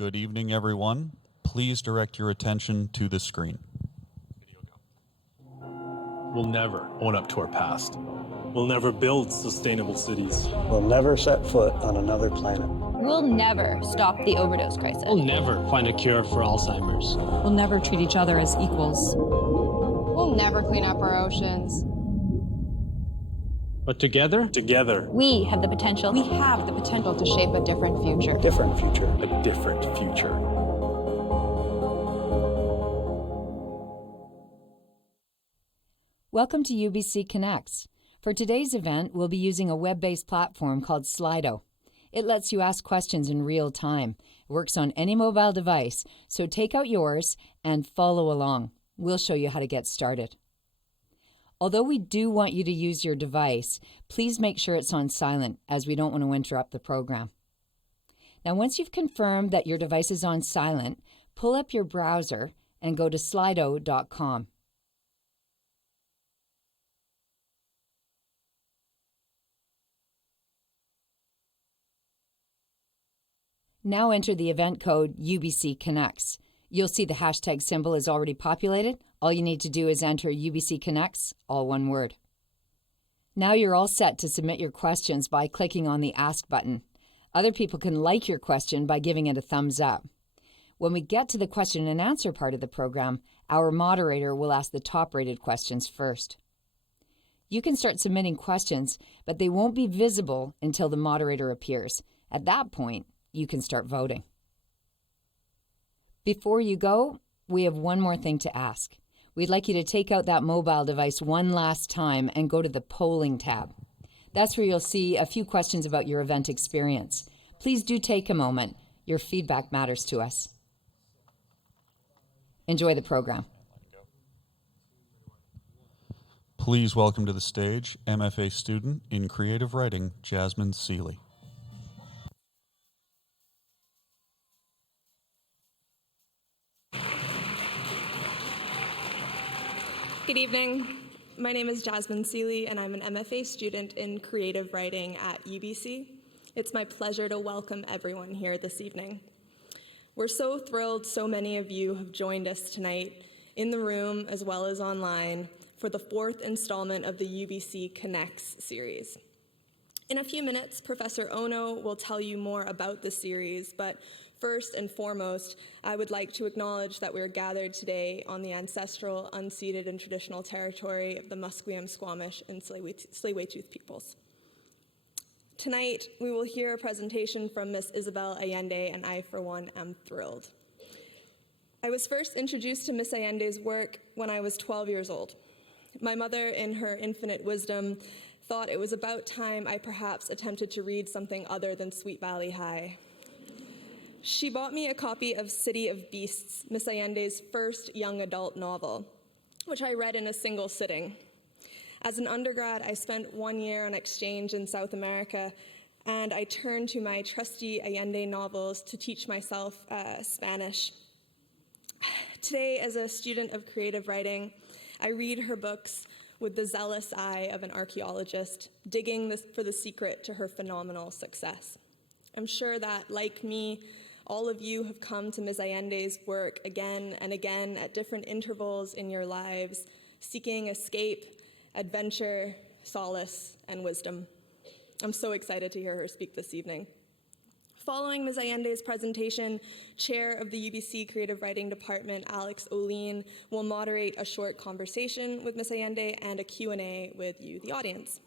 Good evening, everyone. Please direct your attention to the screen. We'll never own up to our past. We'll never build sustainable cities. We'll never set foot on another planet. We'll never stop the overdose crisis. We'll never find a cure for Alzheimer's. We'll never treat each other as equals. We'll never clean up our oceans. But together, we have the potential. We have the potential to shape a different future. a different future. Welcome to UBC Connects. For today's event, we'll be using a web-based platform called Slido. It lets you ask questions in real time. It works on any mobile device, so take out yours and follow along. We'll show you how to get started. Although we do want you to use your device, please make sure it's on silent, as we don't want to interrupt the program. Now, once you've confirmed that your device is on silent, pull up your browser and go to slido.com. Now enter the event code UBC Connects. You'll see the hashtag symbol is already populated. All you need to do is enter UBC Connects, all one word. Now you're all set to submit your questions by clicking on the Ask button. Other people can like your question by giving it a thumbs up. When we get to the question and answer part of the program, our moderator will ask the top-rated questions first. You can start submitting questions, but they won't be visible until the moderator appears. At that point, you can start voting. Before you go, we have one more thing to ask. We'd like you to take out that mobile device one last time and go to the polling tab. That's where you'll see a few questions about your event experience. Please do take a moment. Your feedback matters to us. Enjoy the program. Please welcome to the stage MFA student in creative writing, Jasmine Seeley. Good evening. My name is Jasmine Seeley, and I'm an MFA student in creative writing at UBC. It's my pleasure to welcome everyone here this evening. We're so thrilled so many of you have joined us tonight in the room as well as online for the fourth installment of the UBC Connects series. In a few minutes, Professor Ono will tell you more about the series, but first and foremost, I would like to acknowledge that we're gathered today on the ancestral, unceded, and traditional territory of the Musqueam, Squamish, and Tsleil-Waututh peoples. Tonight, we will hear a presentation from Miss Isabel Allende, and I, for one, am thrilled. I was first introduced to Miss Allende's work when I was 12 years old. My mother, in her infinite wisdom, thought it was about time I perhaps attempted to read something other than Sweet Valley High. She bought me a copy of City of Beasts, Miss Allende's first young adult novel, which I read in a single sitting. As an undergrad, I spent 1 year on exchange in South America, and I turned to my trusty Allende novels to teach myself Spanish. Today, as a student of creative writing, I read her books with the zealous eye of an archaeologist, digging for the secret to her phenomenal success. I'm sure that, like me, all of you have come to Ms. Allende's work again and again at different intervals in your lives, seeking escape, adventure, solace, and wisdom. I'm so excited to hear her speak this evening. Following Ms. Allende's presentation, Chair of the UBC Creative Writing Department, Alex O'Lean, will moderate a short conversation with Ms. Allende and a Q&A with you, the audience.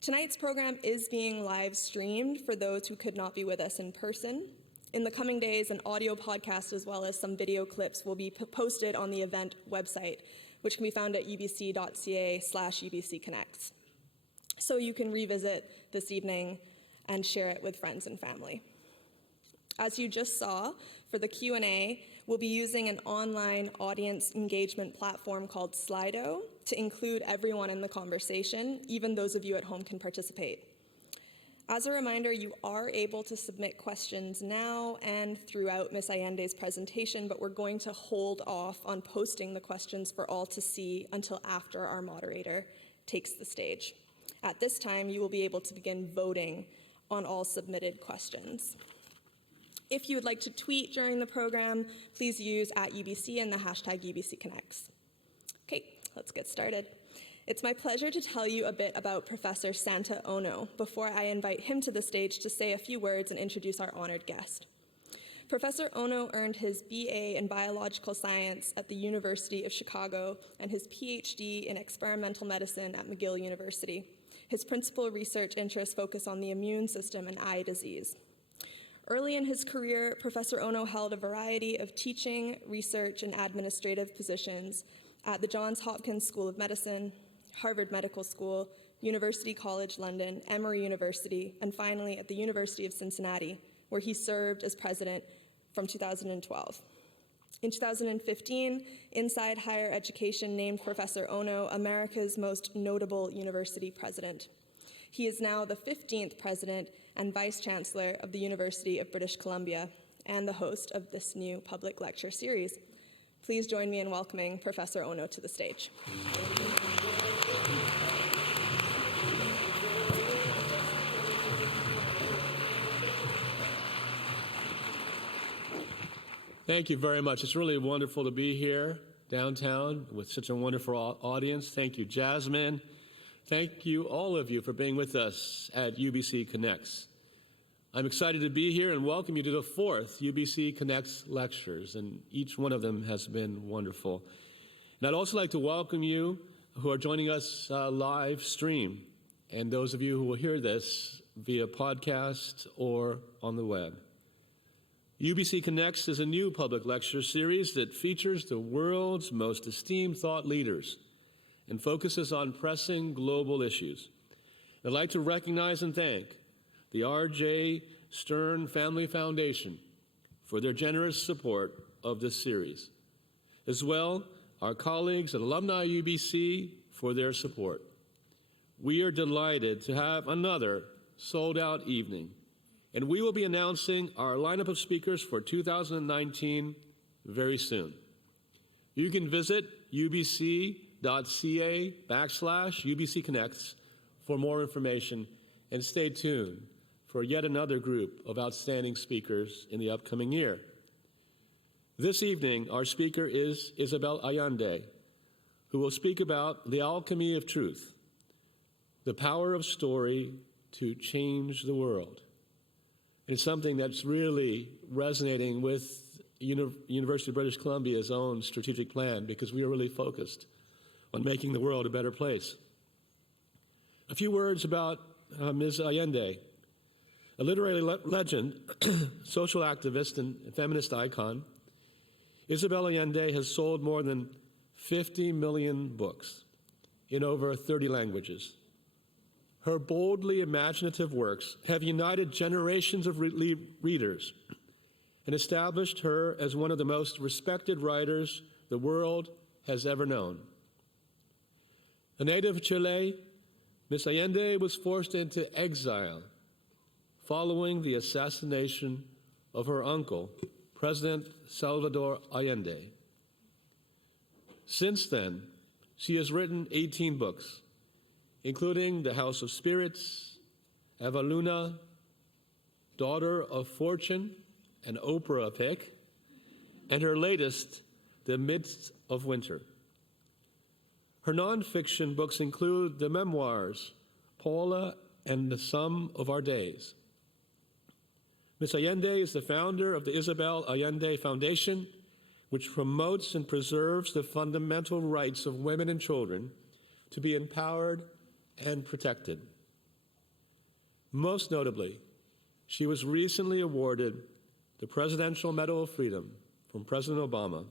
Tonight's program is being live streamed for those who could not be with us in person. In the coming days, an audio podcast as well as some video clips will be posted on the event website, which can be found at ubc.ca/UBC Connects. So you can revisit this evening and share it with friends and family. As you just saw, for the Q&A, we'll be using an online audience engagement platform called Slido to include everyone in the conversation, even those of you at home can participate. As a reminder, you are able to submit questions now and throughout Ms. Allende's presentation, but we're going to hold off on posting the questions for all to see until after our moderator takes the stage. At this time, you will be able to begin voting on all submitted questions. If you would like to tweet during the program, please use @UBC and the hashtag UBC Connects. Okay, let's get started. It's my pleasure to tell you a bit about Professor Santa Ono before I invite him to the stage to say a few words and introduce our honored guest. Professor Ono earned his BA in biological science at the University of Chicago and his PhD in experimental medicine at McGill University. His principal research interests focus on the immune system and eye disease. Early in his career, Professor Ono held a variety of teaching, research, and administrative positions at the Johns Hopkins School of Medicine, Harvard Medical School, University College London, Emory University, and finally at the University of Cincinnati, where he served as president from 2012. In 2015, Inside Higher Education named Professor Ono America's most notable university president. He is now the 15th president and vice chancellor of the University of British Columbia and the host of this new public lecture series. Please join me in welcoming Professor Ono to the stage. Thank you very much. It's really wonderful to be here downtown with such a wonderful audience. Thank you, Jasmine. Thank you, all of you, for being with us at UBC Connects. I'm excited to be here and welcome you to the 4th UBC Connects lectures, and each one of them has been wonderful. And I'd also like to welcome you who are joining us live stream, and those of you who will hear this via podcast or on the web. UBC Connects is a new public lecture series that features the world's most esteemed thought leaders and focuses on pressing global issues. I'd like to recognize and thank the R.J. Stern Family Foundation for their generous support of this series. As well, our colleagues at Alumni UBC for their support. We are delighted to have another sold-out evening, and we will be announcing our lineup of speakers for 2019 very soon. You can visit ubc.ca/UBC Connects for more information, and stay tuned for yet another group of outstanding speakers in the upcoming year. This evening, our speaker is Isabel Allende, who will speak about the alchemy of truth, the power of story to change the world. It's something that's really resonating with University of British Columbia's own strategic plan, because we are really focused on making the world a better place. A few words about Ms. Allende, a literary legend, social activist, and feminist icon. Isabel Allende has sold more than 50 million books in over 30 languages. Her boldly imaginative works have united generations of readers and established her as one of the most respected writers the world has ever known. A native of Chile, Ms. Allende was forced into exile following the assassination of her uncle, President Salvador Allende. Since then, she has written 18 books, including The House of Spirits, Eva Luna, Daughter of Fortune, an Oprah pick, and her latest, The Midst of Winter. Her nonfiction books include the memoirs, Paula and the Sum of Our Days. Ms. Allende is the founder of the Isabel Allende Foundation, which promotes and preserves the fundamental rights of women and children to be empowered and protected. Most notably, she was recently awarded the Presidential Medal of Freedom from President Obama,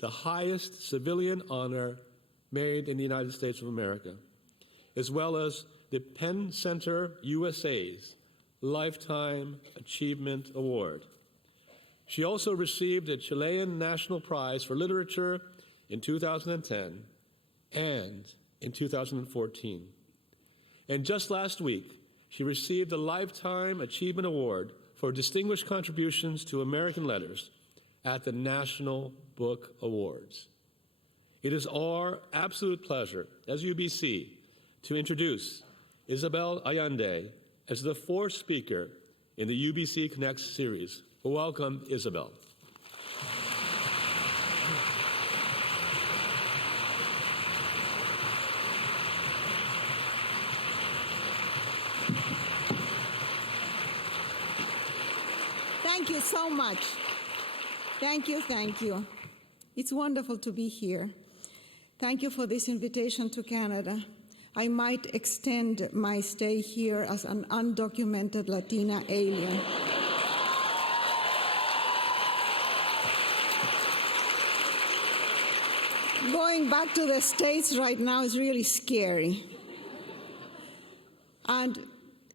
the highest civilian honor made in the United States of America, as well as the Penn Center USA's Lifetime Achievement Award. She also received a Chilean National Prize for Literature in 2010 and in 2014. And just last week, she received a Lifetime Achievement Award for distinguished contributions to American letters at the National Book Awards. It is our absolute pleasure as UBC to introduce Isabel Allende as the 4th speaker in the UBC Connects series. Welcome, Isabel. Thank you so much. Thank you, thank you. It's wonderful to be here. Thank you for this invitation to Canada. I might extend my stay here as an undocumented Latina alien. Going back to the States right now is really scary. And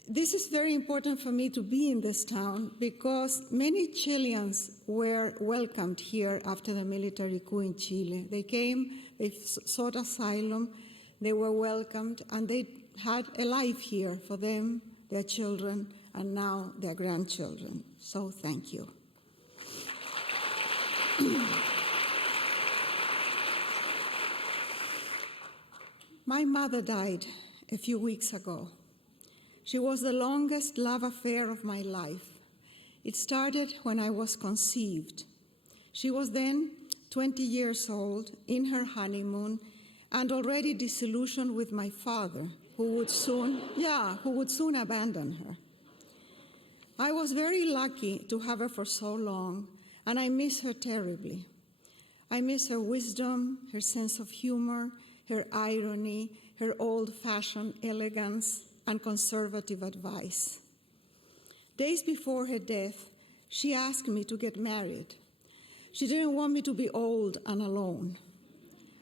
this is very important for me to be in this town because many Chileans were welcomed here after the military coup in Chile. They came, they sought asylum, they were welcomed, and they had a life here for them, their children, and now their grandchildren. So thank you. My mother died a few weeks ago. She was the longest love affair of my life. It started when I was conceived. She was then 20 years old, in her honeymoon, and already disillusioned with my father, who would soon abandon her. I was very lucky to have her for so long, and I miss her terribly. I miss her wisdom, her sense of humor, her irony, her old-fashioned elegance, and conservative advice. Days before her death, she asked me to get married. She didn't want me to be old and alone.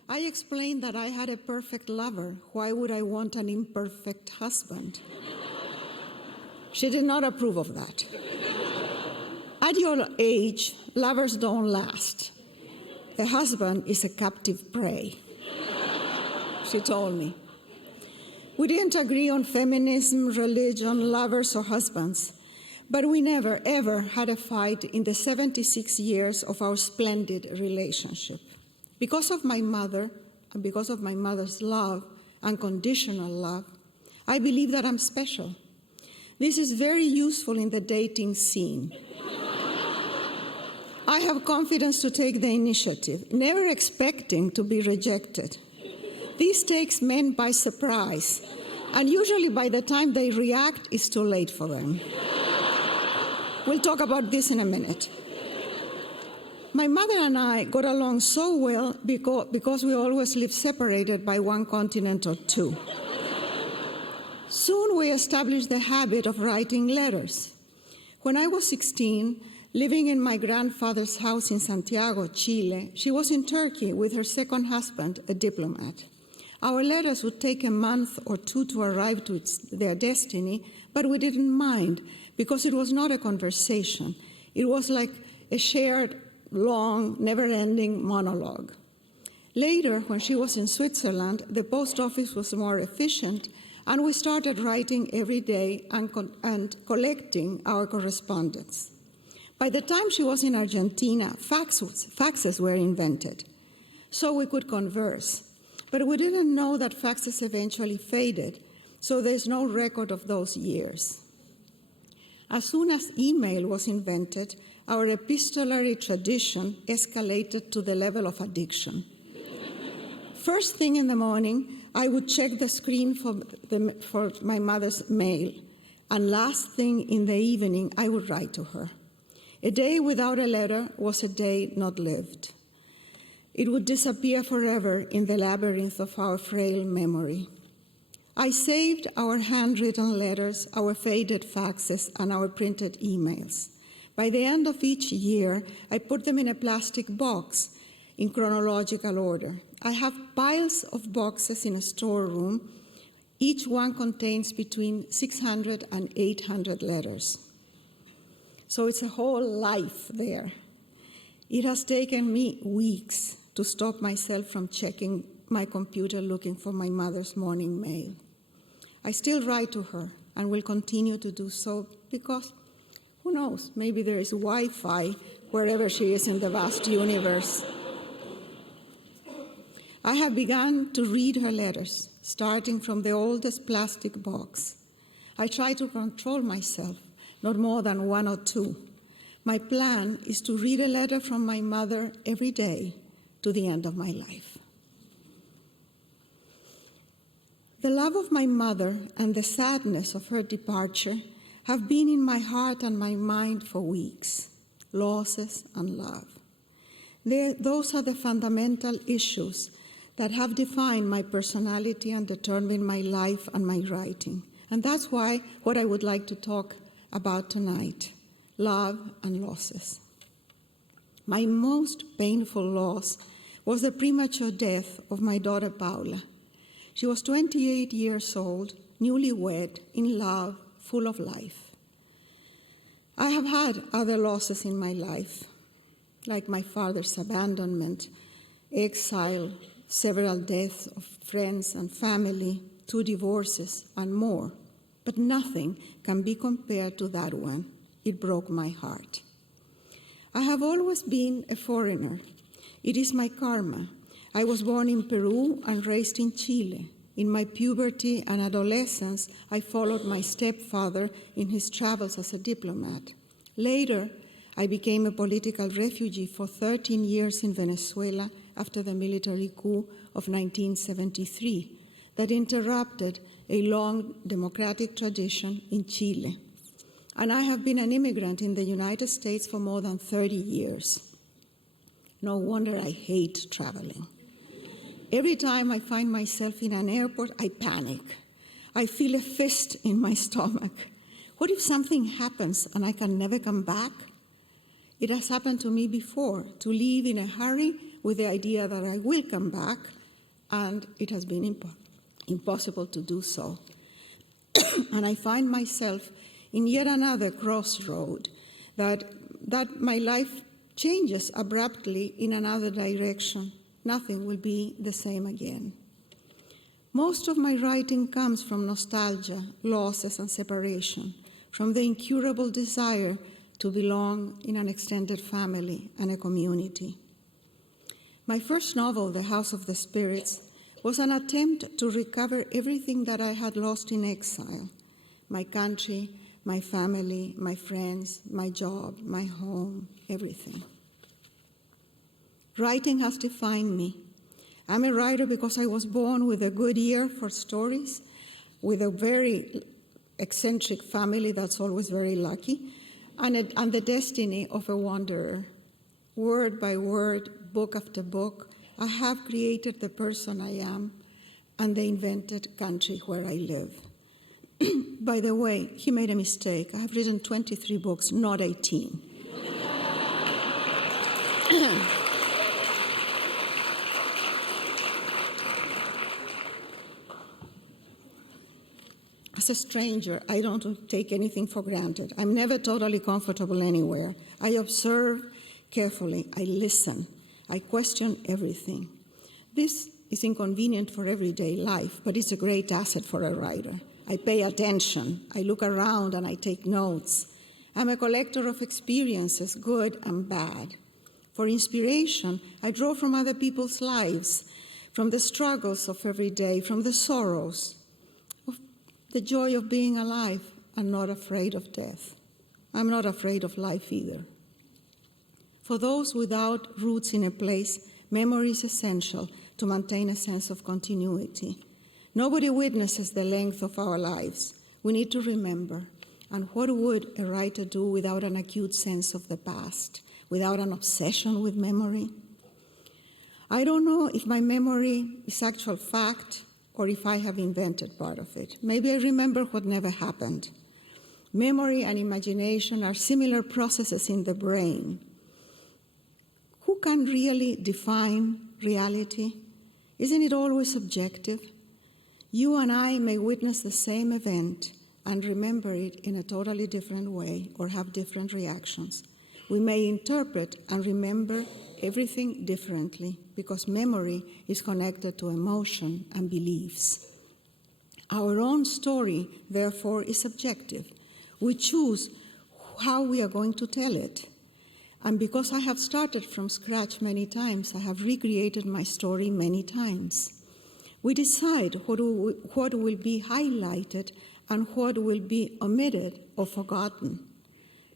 I explained that I had a perfect lover. Why would I want an imperfect husband? She did not approve of that. At your age, lovers don't last. A husband is a captive prey, she told me. We didn't agree on feminism, religion, lovers, or husbands, but we never, ever had a fight in the 76 years of our splendid relationship. Because of my mother, and because of my mother's love, unconditional love, I believe that I'm special. This is very useful in the dating scene. I have confidence to take the initiative, never expecting to be rejected. This takes men by surprise, and usually by the time they react, it's too late for them. We'll talk about this in a minute. My mother and I got along so well because we always lived separated by one continent or two. Soon we established the habit of writing letters. When I was 16, living in my grandfather's house in Santiago, Chile, she was in Turkey with her second husband, a diplomat. Our letters would take a month or two to arrive to their destiny, but we didn't mind because it was not a conversation. It was like a shared, long, never-ending monologue. Later, when she was in Switzerland, the post office was more efficient, and we started writing every day and collecting our correspondence. By the time she was in Argentina, faxes were invented, so we could converse. But we didn't know that faxes eventually faded, so there's no record of those years. As soon as email was invented, our epistolary tradition escalated to the level of addiction. First thing in the morning, I would check the screen for my mother's mail, and last thing in the evening, I would write to her. A day without a letter was a day not lived. It would disappear forever in the labyrinth of our frail memory. I saved our handwritten letters, our faded faxes, and our printed emails. By the end of each year, I put them in a plastic box in chronological order. I have piles of boxes in a storeroom. Each one contains between 600 and 800 letters. So it's a whole life there. It has taken me weeks to stop myself from checking my computer looking for my mother's morning mail. I still write to her and will continue to do so because, who knows, maybe there is Wi-Fi wherever she is in the vast universe. I have begun to read her letters, starting from the oldest plastic box. I try to control myself, not more than one or two. My plan is to read a letter from my mother every day to the end of my life. The love of my mother and the sadness of her departure have been in my heart and my mind for weeks. Losses and love. Those are the fundamental issues that have defined my personality and determined my life and my writing. And that's why what I would like to talk about tonight, love and losses. My most painful loss was the premature death of my daughter Paula. She was 28 years old, newlywed, in love, full of life. I have had other losses in my life, like my father's abandonment, exile, several deaths of friends and family, 2 divorces, and more. But nothing can be compared to that one. It broke my heart. I have always been a foreigner. It is my karma. I was born in Peru and raised in Chile. In my puberty and adolescence, I followed my stepfather in his travels as a diplomat. Later, I became a political refugee for 13 years in Venezuela after the military coup of 1973 that interrupted a long democratic tradition in Chile. And I have been an immigrant in the United States for more than 30 years. No wonder I hate traveling. Every time I find myself in an airport, I panic. I feel a fist in my stomach. What if something happens and I can never come back? It has happened to me before, to leave in a hurry with the idea that I will come back, and it has been impossible to do so. And I find myself in yet another crossroad, that my life changes abruptly in another direction. Nothing will be the same again. Most of my writing comes from nostalgia, losses, and separation, from the incurable desire to belong in an extended family and a community. My first novel, The House of the Spirits, was an attempt to recover everything that I had lost in exile: my country, my family, my friends, my job, my home, everything. Writing has defined me. I'm a writer because I was born with a good ear for stories, with a very eccentric family that's always very lucky, and the destiny of a wanderer. Word by word, book after book, I have created the person I am and the invented country where I live. By the way, he made a mistake. I have written 23 books, not 18. As a stranger, I don't take anything for granted. I'm never totally comfortable anywhere. I observe carefully. I listen. I question everything. This is inconvenient for everyday life, but it's a great asset for a writer. I pay attention. I look around and I take notes. I'm a collector of experiences, good and bad. For inspiration, I draw from other people's lives, from the struggles of every day, from the sorrows, the joy of being alive and not afraid of death. I'm not afraid of life either. For those without roots in a place, memory is essential to maintain a sense of continuity. Nobody witnesses the length of our lives. We need to remember. And what would a writer do without an acute sense of the past, without an obsession with memory? I don't know if my memory is actual fact or if I have invented part of it. Maybe I remember what never happened. Memory and imagination are similar processes in the brain. Who can really define reality? Isn't it always subjective? You and I may witness the same event and remember it in a totally different way or have different reactions. We may interpret and remember everything differently because memory is connected to emotion and beliefs. Our own story, therefore, is subjective. We choose how we are going to tell it. And because I have started from scratch many times, I have recreated my story many times. We decide what will be highlighted and what will be omitted or forgotten.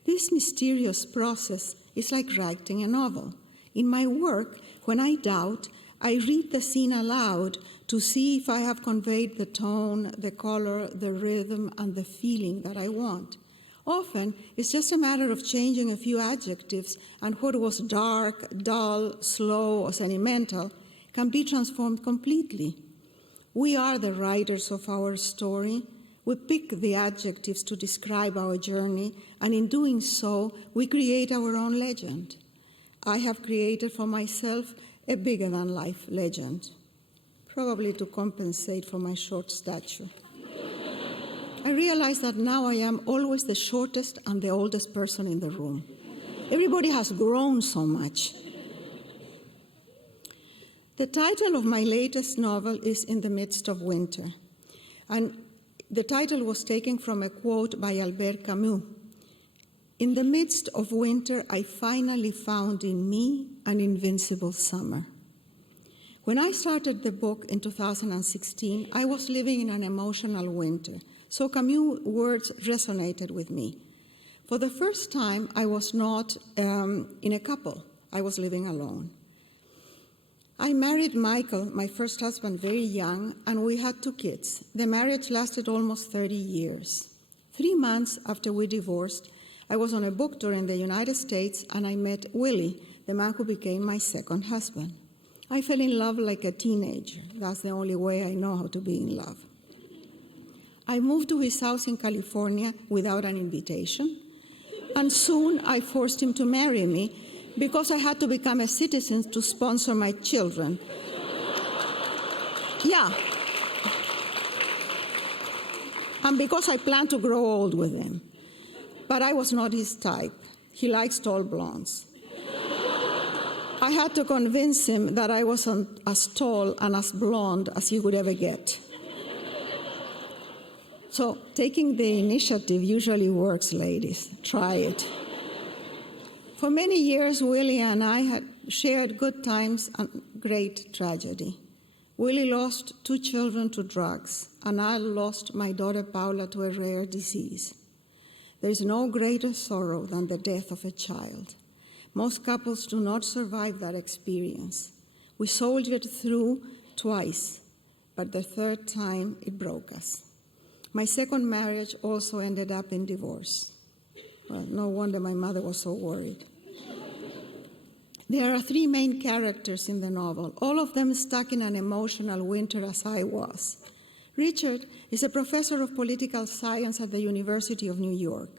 This mysterious process is like writing a novel. In my work, when I doubt, I read the scene aloud to see if I have conveyed the tone, the color, the rhythm, and the feeling that I want. Often, it's just a matter of changing a few adjectives, and what was dark, dull, slow, or sentimental can be transformed completely. We are the writers of our story. We pick the adjectives to describe our journey, and in doing so, we create our own legend. I have created for myself a bigger-than-life legend, probably to compensate for my short stature. I realize that now I am always the shortest and the oldest person in the room. Everybody has grown so much. The title of my latest novel is In the Midst of Winter, and the title was taken from a quote by Albert Camus. In the midst of winter, I finally found in me an invincible summer. When I started the book in 2016, I was living in an emotional winter, so Camus' words resonated with me. For the first time, I was not in a couple. I was living alone. I married Michael, my first husband, very young, and we had 2 kids. The marriage lasted almost 30 years. 3 months after we divorced, I was on a book tour in the United States, and I met Willie, the man who became my second husband. I fell in love like a teenager. That's the only way I know how to be in love. I moved to his house in California without an invitation, and soon I forced him to marry me because I had to become a citizen to sponsor my children. Yeah. And because I planned to grow old with him. But I was not his type. He likes tall blondes. I had to convince him that I wasn't as tall and as blonde as he would ever get. So taking the initiative usually works, ladies. Try it. For many years, Willie and I had shared good times and great tragedy. Willie lost 2 children to drugs, and I lost my daughter Paula to a rare disease. There is no greater sorrow than the death of a child. Most couples do not survive that experience. We soldiered through twice, but the 3rd time it broke us. My second marriage also ended up in divorce. Well, no wonder my mother was so worried. There are 3 main characters in the novel, all of them stuck in an emotional winter as I was. Richard is a professor of political science at the University of New York,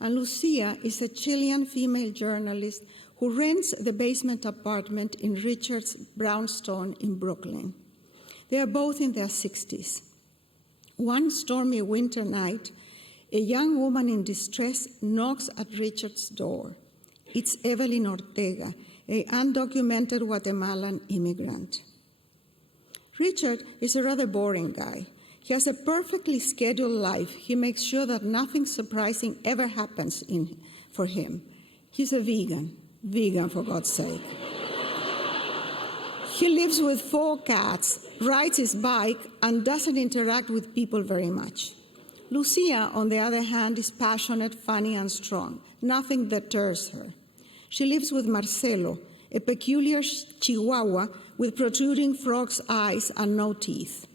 and Lucia is a Chilean female journalist who rents the basement apartment in Richard's brownstone in Brooklyn. They are both in their 60s. One stormy winter night, a young woman in distress knocks at Richard's door. It's Evelyn Ortega, an undocumented Guatemalan immigrant. Richard is a rather boring guy. He has a perfectly scheduled life. He makes sure that nothing surprising ever happens for him. He's a vegan for God's sake. He lives with 4 cats, rides his bike, and doesn't interact with people very much. Lucia, on the other hand, is passionate, funny, and strong. Nothing deters her. She lives with Marcelo, a peculiar Chihuahua with protruding frog's eyes and no teeth.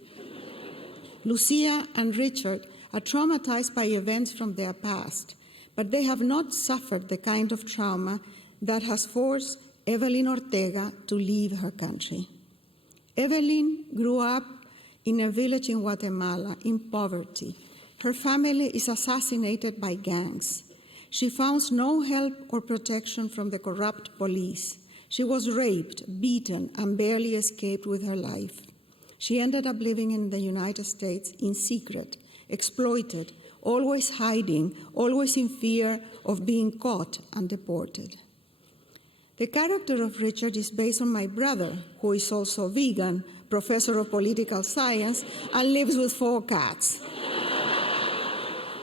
Lucia and Richard are traumatized by events from their past, but they have not suffered the kind of trauma that has forced Evelyn Ortega to leave her country. Evelyn grew up in a village in Guatemala in poverty. Her family is assassinated by gangs. She found no help or protection from the corrupt police. She was raped, beaten, and barely escaped with her life. She ended up living in the United States in secret, exploited, always hiding, always in fear of being caught and deported. The character of Richard is based on my brother, who is also vegan, professor of political science, and lives with 4 cats.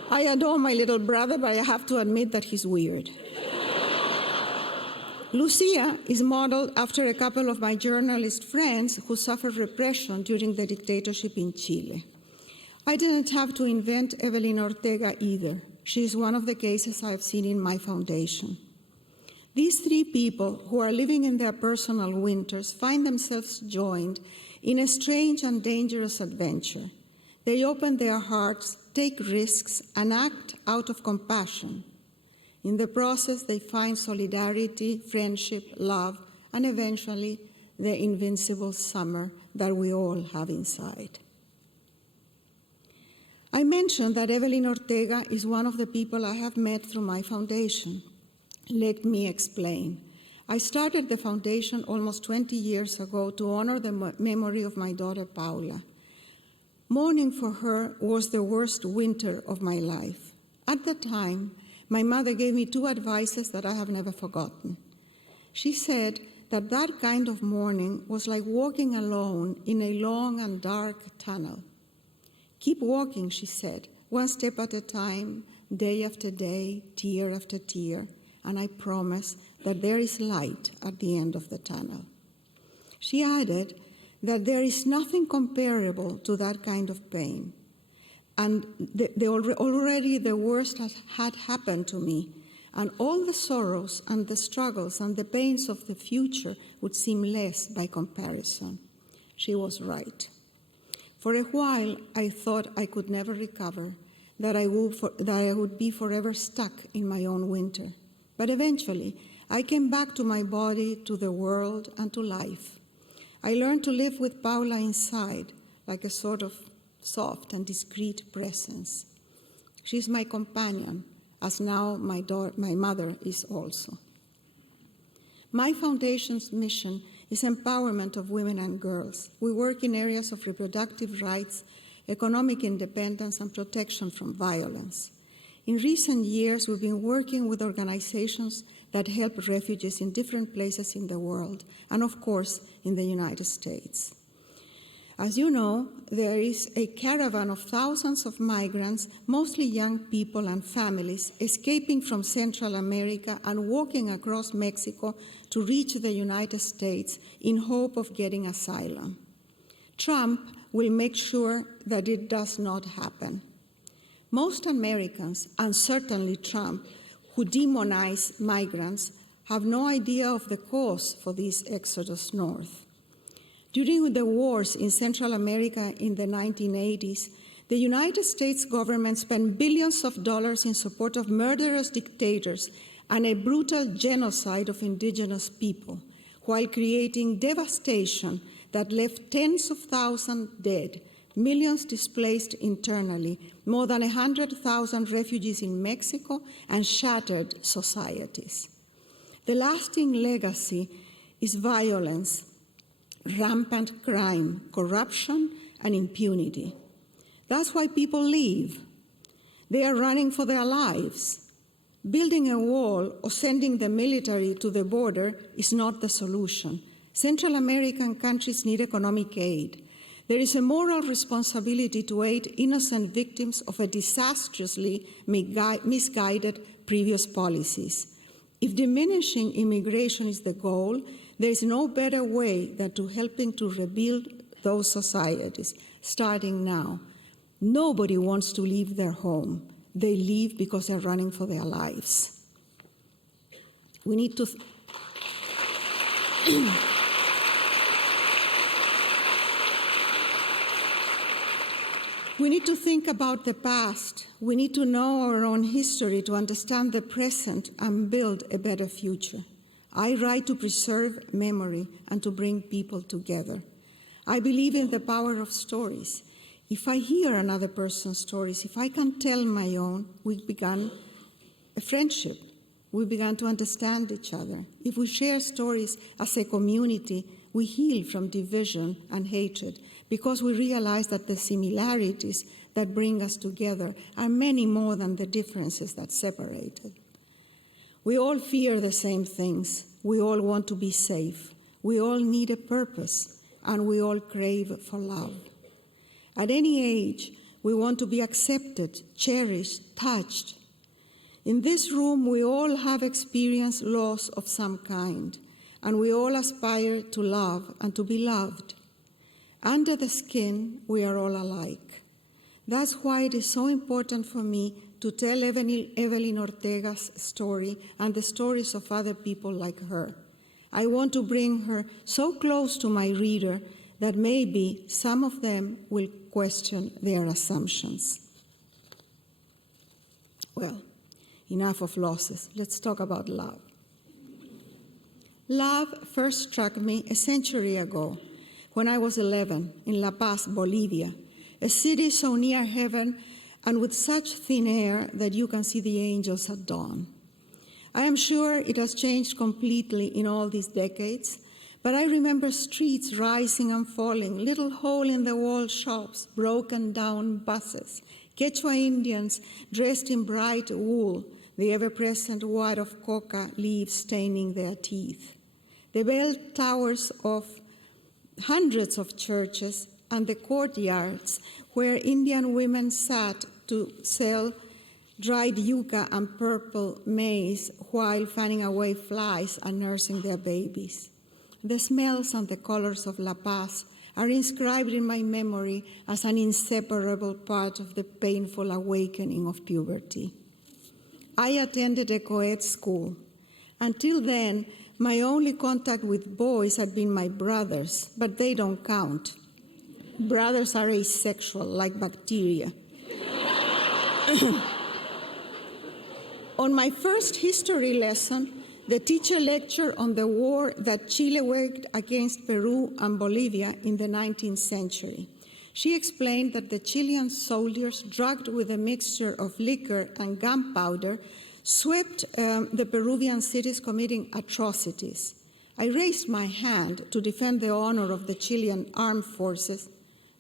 I adore my little brother, but I have to admit that he's weird. Lucia is modeled after a couple of my journalist friends who suffered repression during the dictatorship in Chile. I didn't have to invent Evelyn Ortega either. She is one of the cases I have seen in my foundation. These three people who are living in their personal winters find themselves joined in a strange and dangerous adventure. They open their hearts, take risks, and act out of compassion. In the process, they find solidarity, friendship, love, and eventually the invincible summer that we all have inside. I mentioned that Evelyn Ortega is one of the people I have met through my foundation. Let me explain. I started the foundation almost 20 years ago to honor the memory of my daughter, Paula. Mourning for her was the worst winter of my life. At the time, my mother gave me two advices that I have never forgotten. She said that that kind of mourning was like walking alone in a long and dark tunnel. Keep walking, she said, one step at a time, day after day, tear after tear, and I promise that there is light at the end of the tunnel. She added that there is nothing comparable to that kind of pain. And already the worst had happened to me, and all the sorrows and the struggles and the pains of the future would seem less by comparison. She was right. For a while, I thought I could never recover, that I would be forever stuck in my own winter. But eventually, I came back to my body, to the world, and to life. I learned to live with Paula inside, like a sort of soft and discreet presence. She's my companion, as now my mother is also. My foundation's mission is empowerment of women and girls. We work in areas of reproductive rights, economic independence, and protection from violence. In recent years, we've been working with organizations that help refugees in different places in the world, and of course, in the United States. As you know, there is a caravan of thousands of migrants, mostly young people and families, escaping from Central America and walking across Mexico to reach the United States in hope of getting asylum. Trump will make sure that it does not happen. Most Americans, and certainly Trump, who demonize migrants, have no idea of the cause for this exodus north. During the wars in Central America in the 1980s, the United States government spent billions of dollars in support of murderous dictators and a brutal genocide of indigenous people, while creating devastation that left tens of thousands dead, millions displaced internally, more than 100,000 refugees in Mexico, and shattered societies. The lasting legacy is violence, rampant crime, corruption, and impunity. That's why people leave. They are running for their lives. Building a wall or sending the military to the border is not the solution. Central American countries need economic aid. There is a moral responsibility to aid innocent victims of a disastrously misguided previous policies. If diminishing immigration is the goal, there is no better way than to helping to rebuild those societies, starting now. Nobody wants to leave their home. They leave because they're running for their lives. We need to We need to think about the past. We need to know our own history to understand the present and build a better future. I write to preserve memory and to bring people together. I believe in the power of stories. If I hear another person's stories, if I can tell my own, we began a friendship. We began to understand each other. If we share stories as a community, we heal from division and hatred because we realize that the similarities that bring us together are many more than the differences that separate us. We all fear the same things. We all want to be safe. We all need a purpose, and we all crave for love. At any age, we want to be accepted, cherished, touched. In this room, we all have experienced loss of some kind, and we all aspire to love and to be loved. Under the skin, we are all alike. That's why it is so important for me to tell Evelyn Ortega's story and the stories of other people like her. I want to bring her so close to my reader that maybe some of them will question their assumptions. Well, enough of losses. Let's talk about love. Love first struck me a century ago when I was 11 in La Paz, Bolivia, a city so near heaven and with such thin air that you can see the angels at dawn. I am sure it has changed completely in all these decades, but I remember streets rising and falling, little hole-in-the-wall shops, broken down buses, Quechua Indians dressed in bright wool, the ever-present wad of coca leaves staining their teeth, the bell towers of hundreds of churches, and the courtyards where Indian women sat to sell dried yuca and purple maize while fanning away flies and nursing their babies. The smells and the colors of La Paz are inscribed in my memory as an inseparable part of the painful awakening of puberty. I attended a co-ed school. Until then, my only contact with boys had been my brothers, but they don't count. Brothers are asexual, like bacteria. On my first history lesson, the teacher lectured on the war that Chile waged against Peru and Bolivia in the 19th century. She explained that the Chilean soldiers, drugged with a mixture of liquor and gunpowder, swept the Peruvian cities committing atrocities. I raised my hand to defend the honor of the Chilean armed forces,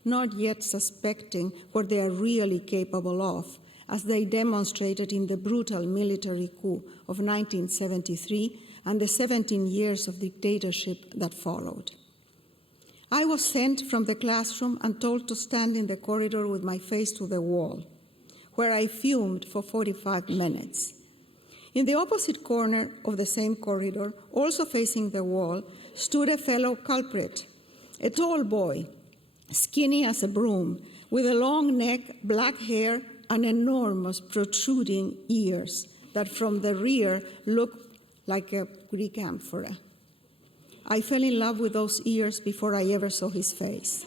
not yet suspecting what they are really capable of, as they demonstrated in the brutal military coup of 1973 and the 17 years of dictatorship that followed. I was sent from the classroom and told to stand in the corridor with my face to the wall, where I fumed for 45 minutes. In the opposite corner of the same corridor, also facing the wall, stood a fellow culprit, a tall boy, skinny as a broom, with a long neck, black hair, and enormous protruding ears that from the rear looked like a Greek amphora. I fell in love with those ears before I ever saw his face.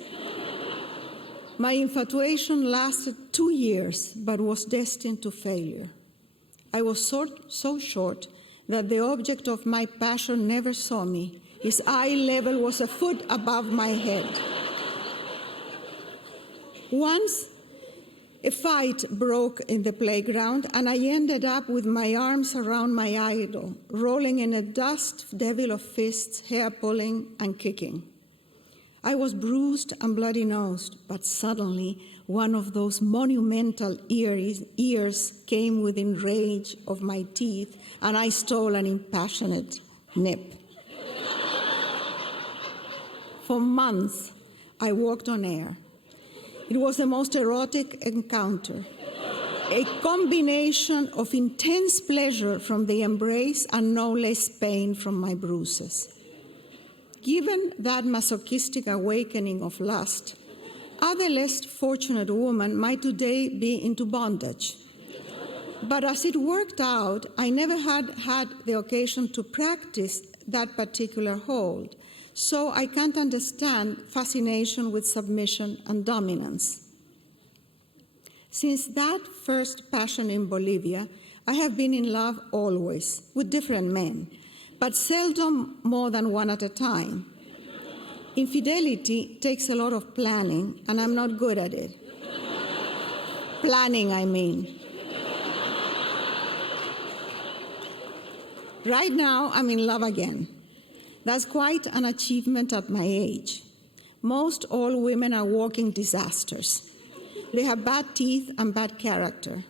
My infatuation lasted 2 years, but was destined to failure. I was so short that the object of my passion never saw me. His eye level was a foot above my head. Once, a fight broke in the playground, and I ended up with my arms around my idol, rolling in a dust devil of fists, hair pulling and kicking. I was bruised and bloody-nosed, but suddenly one of those monumental ears came within range of my teeth, and I stole an impassionate nip. For months, I walked on air. It was the most erotic encounter, a combination of intense pleasure from the embrace and no less pain from my bruises. Given that masochistic awakening of lust, other less fortunate women might today be into bondage. But as it worked out, I never had the occasion to practice that particular hold. So I can't understand fascination with submission and dominance. Since that first passion in Bolivia, I have been in love always, with different men, but seldom more than one at a time. Infidelity takes a lot of planning, and I'm not good at it. Planning, I mean. Right now, I'm in love again. That's quite an achievement at my age. Most all women are walking disasters. They have bad teeth and bad character.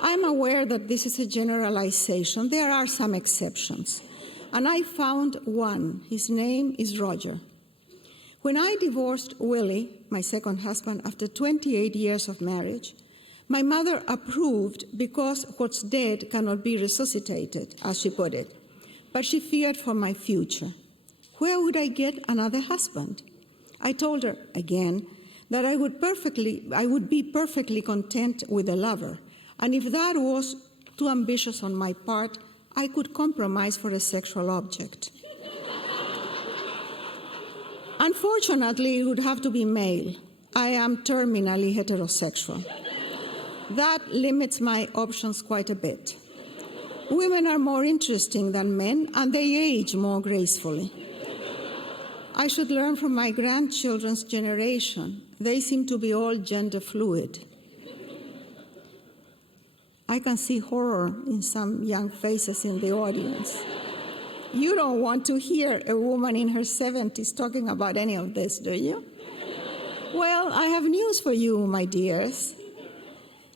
I'm aware that this is a generalization. There are some exceptions. And I found one. His name is Roger. When I divorced Willie, my second husband, after 28 years of marriage, my mother approved because what's dead cannot be resuscitated, as she put it. But she feared for my future. Where would I get another husband? I told her again that I would be perfectly content with a lover. And if that was too ambitious on my part, I could compromise for a sexual object. Unfortunately, it would have to be male. I am terminally heterosexual. That limits my options quite a bit. Women are more interesting than men, and they age more gracefully. I should learn from my grandchildren's generation. They seem to be all gender fluid. I can see horror in some young faces in the audience. You don't want to hear a woman in her 70s talking about any of this, do you? Well, I have news for you, my dears.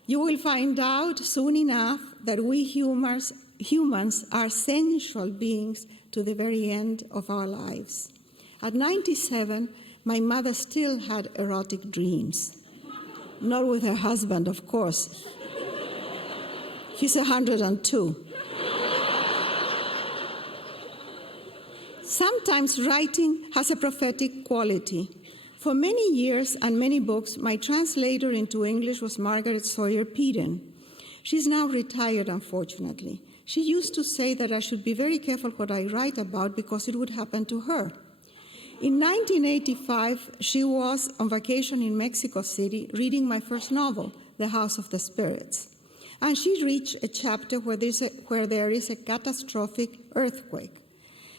You will find out soon enough that we humans are sensual beings to the very end of our lives. At 97, my mother still had erotic dreams. Not with her husband, of course. He's 102. Sometimes writing has a prophetic quality. For many years and many books, my translator into English was Margaret Sawyer Peden. She's now retired, unfortunately. She used to say that I should be very careful what I write about because it would happen to her. In 1985, she was on vacation in Mexico City reading my first novel, The House of the Spirits. And she reached a chapter where there is a catastrophic earthquake.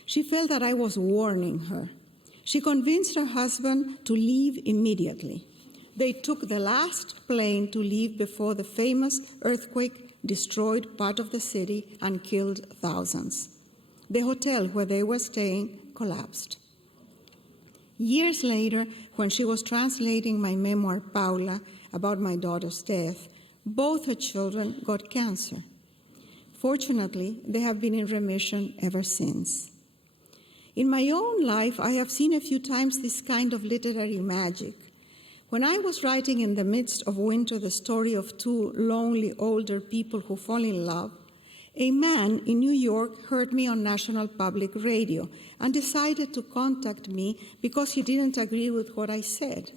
She felt that I was warning her. She convinced her husband to leave immediately. They took the last plane to leave before the famous earthquake destroyed part of the city and killed thousands. The hotel where they were staying collapsed. Years later, when she was translating my memoir, Paula, about my daughter's death, both her children got cancer. Fortunately, they have been in remission ever since. In my own life, I have seen a few times this kind of literary magic. When I was writing in the midst of winter the story of two lonely older people who fall in love, a man in New York heard me on National Public Radio and decided to contact me because he didn't agree with what I said.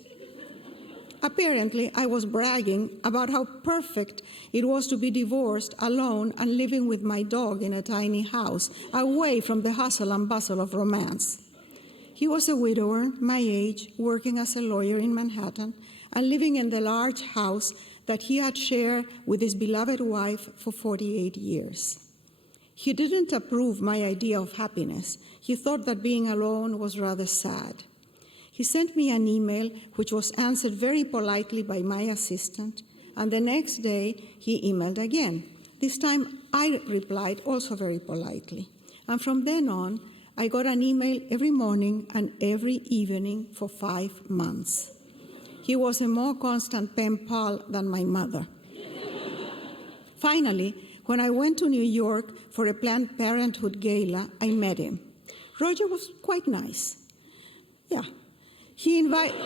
Apparently, I was bragging about how perfect it was to be divorced, alone, and living with my dog in a tiny house, away from the hustle and bustle of romance. He was a widower, my age, working as a lawyer in Manhattan, and living in the large house that he had shared with his beloved wife for 48 years. He didn't approve my idea of happiness. He thought that being alone was rather sad. He sent me an email which was answered very politely by my assistant, and the next day he emailed again. This time I replied also very politely. And from then on, I got an email every morning and every evening for 5 months. He was a more constant pen pal than my mother. Finally, when I went to New York for a Planned Parenthood gala, I met him. Roger was quite nice. Yeah. He invited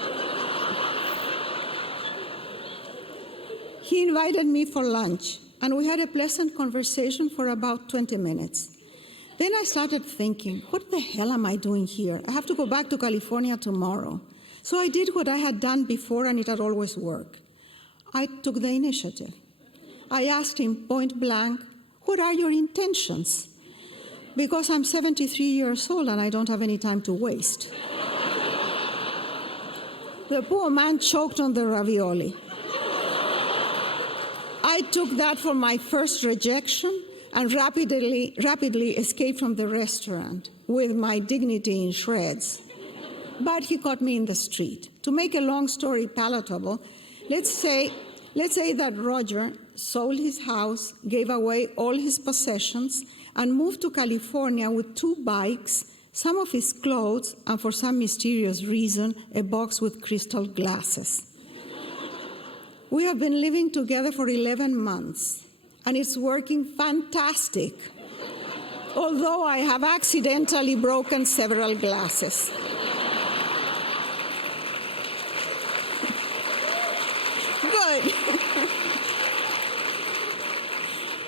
me for lunch, and we had a pleasant conversation for about 20 minutes. Then I started thinking, what the hell am I doing here? I have to go back to California tomorrow. So I did what I had done before, and it had always worked. I took the initiative. I asked him point blank, what are your intentions? Because I'm 73 years old and I don't have any time to waste. The poor man choked on the ravioli. I took that for my first rejection and rapidly escaped from the restaurant with my dignity in shreds. But he caught me in the street. To make a long story palatable, let's say that Roger sold his house, gave away all his possessions, and moved to California with 2 bikes, some of his clothes, and for some mysterious reason, a box with crystal glasses. We have been living together for 11 months, and it's working fantastic, although I have accidentally broken several glasses. Good.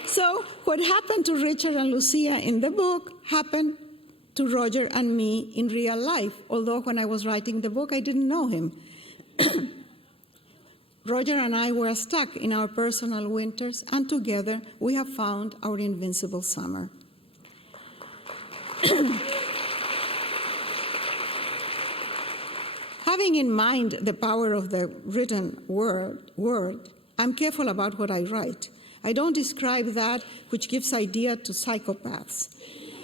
So what happened to Richard and Lucia in the book happened to Roger and me in real life, although when I was writing the book, I didn't know him. Roger and I were stuck in our personal winters, and together we have found our invincible summer. Having in mind the power of the written word, I'm careful about what I write. I don't describe that which gives idea to psychopaths.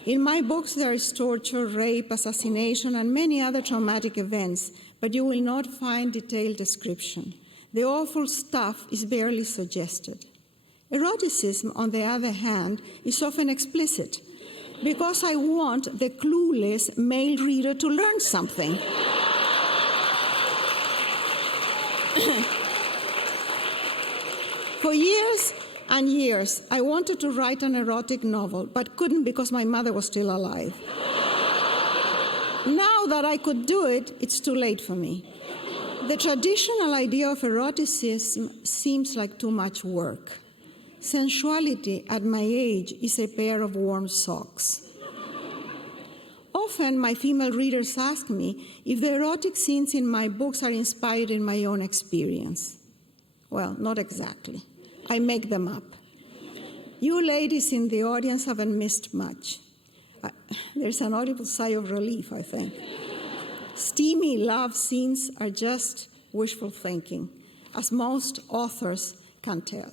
In my books, there is torture, rape, assassination, and many other traumatic events, but you will not find detailed description. The awful stuff is barely suggested. Eroticism, on the other hand, is often explicit, because I want the clueless male reader to learn something. For years and years, I wanted to write an erotic novel, but couldn't because my mother was still alive. Now that I could do it, it's too late for me. The traditional idea of eroticism seems like too much work. Sensuality at my age is a pair of warm socks. Often, my female readers ask me if the erotic scenes in my books are inspired in my own experience. Well, not exactly. I make them up. You ladies in the audience haven't missed much. There's an audible sigh of relief, I think. Steamy love scenes are just wishful thinking, as most authors can tell.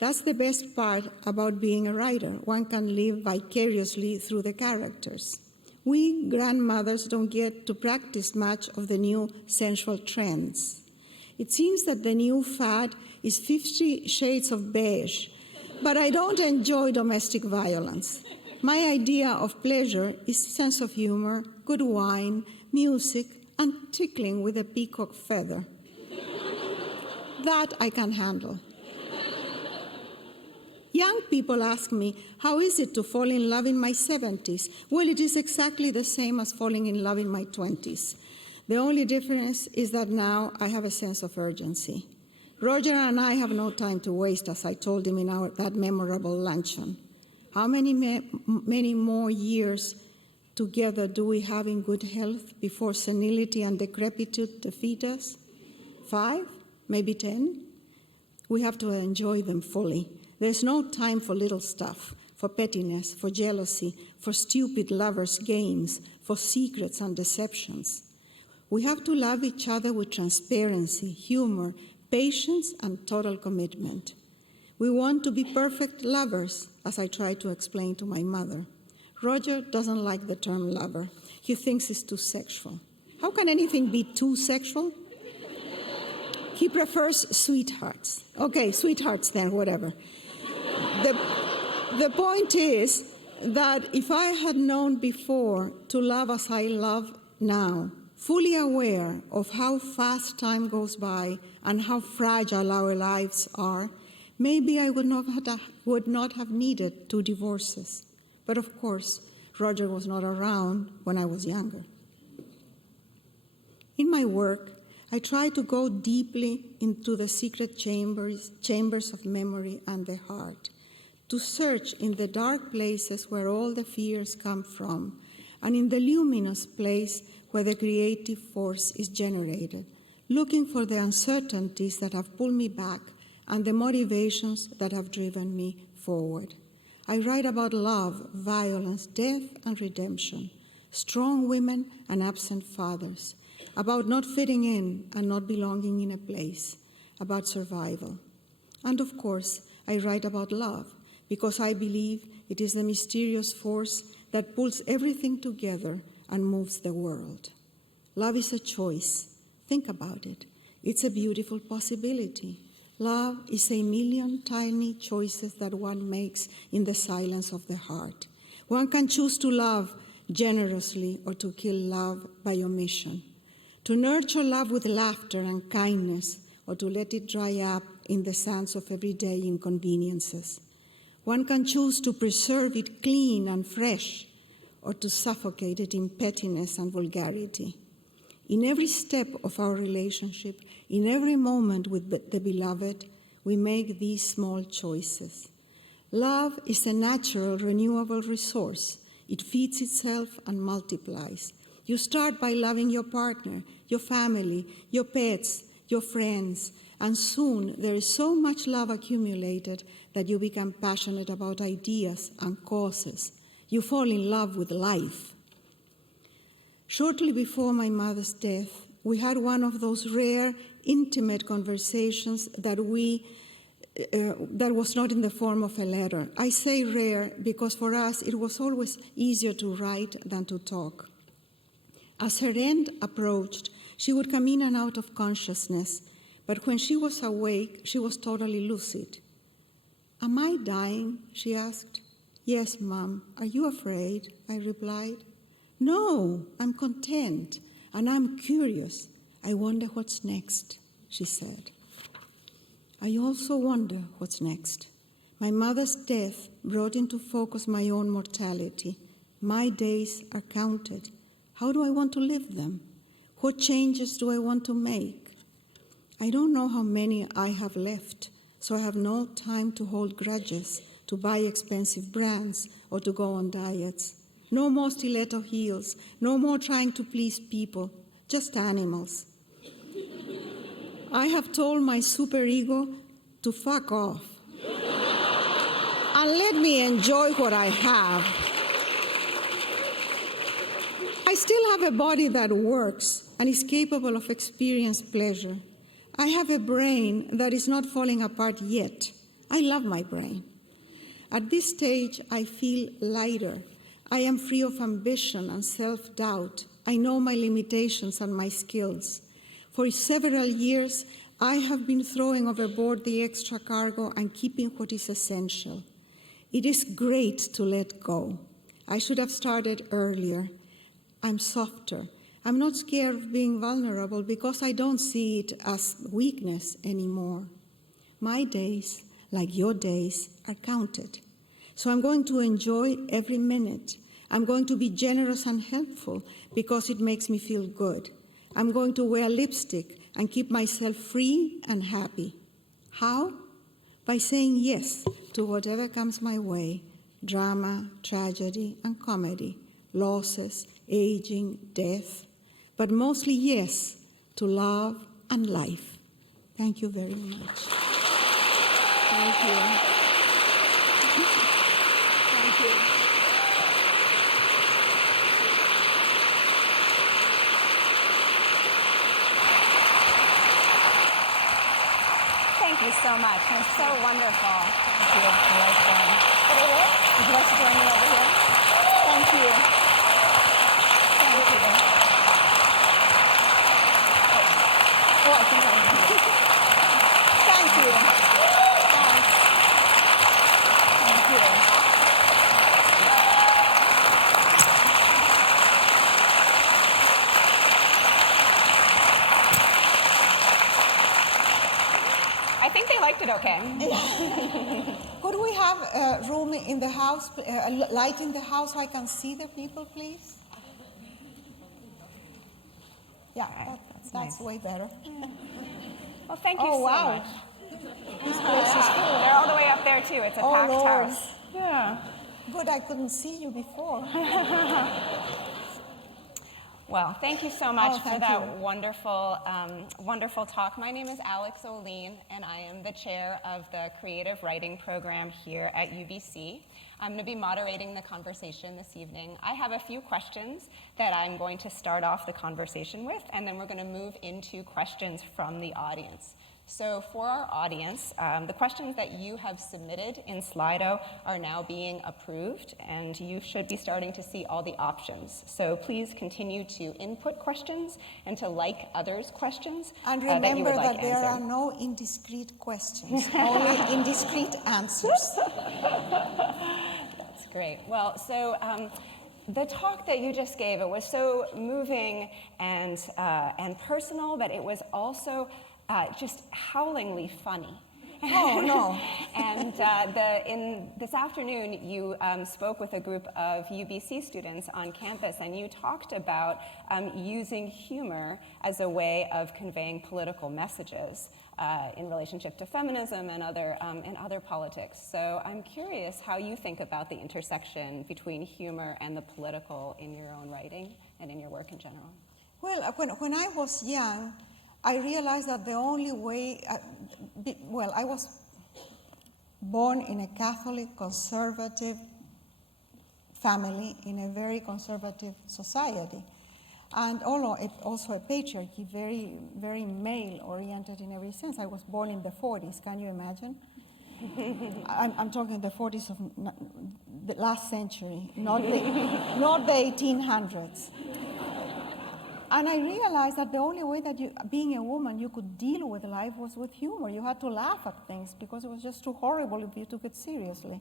That's the best part about being a writer. One can live vicariously through the characters. We grandmothers don't get to practice much of the new sensual trends. It seems that the new fad is 50 shades of beige, but I don't enjoy domestic violence. My idea of pleasure is sense of humor, good wine, music, and tickling with a peacock feather. That I can handle. Young people ask me, how is it to fall in love in my 70s? Well, it is exactly the same as falling in love in my 20s. The only difference is that now I have a sense of urgency. Roger and I have no time to waste, as I told him in that memorable luncheon. How many more years together do we have in good health before senility and decrepitude defeat us? 5? Maybe 10? We have to enjoy them fully. There's no time for little stuff, for pettiness, for jealousy, for stupid lovers' games, for secrets and deceptions. We have to love each other with transparency, humor, patience, and total commitment. We want to be perfect lovers, as I tried to explain to my mother. Roger doesn't like the term lover. He thinks it's too sexual. How can anything be too sexual? He prefers sweethearts. Okay, sweethearts then, whatever. The point is that if I had known before to love as I love now, fully aware of how fast time goes by and how fragile our lives are, maybe I would not have needed 2 divorces. But of course, Roger was not around when I was younger. In my work, I try to go deeply into the secret chambers of memory and the heart, to search in the dark places where all the fears come from, and in the luminous place where the creative force is generated, looking for the uncertainties that have pulled me back and the motivations that have driven me forward. I write about love, violence, death, and redemption, strong women and absent fathers, about not fitting in and not belonging in a place, about survival. And of course, I write about love, because I believe it is the mysterious force that pulls everything together and moves the world. Love is a choice. Think about it. It's a beautiful possibility. Love is a million tiny choices that one makes in the silence of the heart. One can choose to love generously or to kill love by omission, to nurture love with laughter and kindness, or to let it dry up in the sands of everyday inconveniences. One can choose to preserve it clean and fresh, or to suffocate it in pettiness and vulgarity. In every step of our relationship, in every moment with the beloved, we make these small choices. Love is a natural, renewable resource. It feeds itself and multiplies. You start by loving your partner, your family, your pets, your friends, and soon there is so much love accumulated that you become passionate about ideas and causes. You fall in love with life. Shortly before my mother's death, we had one of those rare, intimate conversations that was not in the form of a letter. I say rare because for us it was always easier to write than to talk. As her end approached, she would come in and out of consciousness, but when she was awake, she was totally lucid. "Am I dying?" she asked. "Yes, Mom. Are you afraid?" I replied. "No, I'm content, and I'm curious. I wonder what's next," she said. I also wonder what's next. My mother's death brought into focus my own mortality. My days are counted. How do I want to live them? What changes do I want to make? I don't know how many I have left, so I have no time to hold grudges, to buy expensive brands, or to go on diets. No more stiletto heels, no more trying to please people, just animals. I have told my superego to fuck off and let me enjoy what I have. I still have a body that works and is capable of experiencing pleasure. I have a brain that is not falling apart yet. I love my brain. At this stage, I feel lighter. I am free of ambition and self-doubt. I know my limitations and my skills. For several years, I have been throwing overboard the extra cargo and keeping what is essential. It is great to let go. I should have started earlier. I'm softer. I'm not scared of being vulnerable because I don't see it as weakness anymore. My days, like your days, are counted. So I'm going to enjoy every minute. I'm going to be generous and helpful because it makes me feel good. I'm going to wear lipstick and keep myself free and happy. How? By saying yes to whatever comes my way: drama, tragedy, and comedy, losses, aging, death, but mostly yes to love and life. Thank you very much. Thank you. Thank you. Thank you so much. It's so wonderful. Thank you. Over here? Would you like to join me over here? Thank you. Thank you. Oh, I think I'm here. Thank you. Thanks. Thank you. I think they liked it okay. Could we have room in the house, light in the house so I can see the people, please? Yeah, that's nice. Way better. Well, thank you so much. This place is full. They're all the way up there, too. It's a packed house. Yeah. Good, I couldn't see you before. Well, thank you so much for that you. wonderful talk. My name is Alex Oline, and I am the chair of the creative writing program here at UBC. I'm going to be moderating the conversation this evening. I have a few questions that I'm going to start off the conversation with, and then we're going to move into questions from the audience. So for our audience, the questions that you have submitted in Slido are now being approved, and you should be starting to see all the options. So please continue to input questions and to like others' questions And that you remember would like that there are answered. no indiscreet questions, only indiscreet answers. That's great. Well, so the talk that you just gave, it was so moving and personal, but it was also just howlingly funny. Oh, no. And this afternoon, you spoke with a group of UBC students on campus, and you talked about using humor as a way of conveying political messages in relationship to feminism and other politics. So I'm curious how you think about the intersection between humor and the political in your own writing and in your work in general. Well, when I was young, I realized that the only way, I was born in a Catholic conservative family in a very conservative society. And also a patriarchy, very, very male-oriented in every sense. I was born in the 40s, can you imagine? I'm talking the 40s of the last century, not the 1800s. And I realized that the only way that being a woman, you could deal with life was with humor. You had to laugh at things because it was just too horrible if you took it seriously.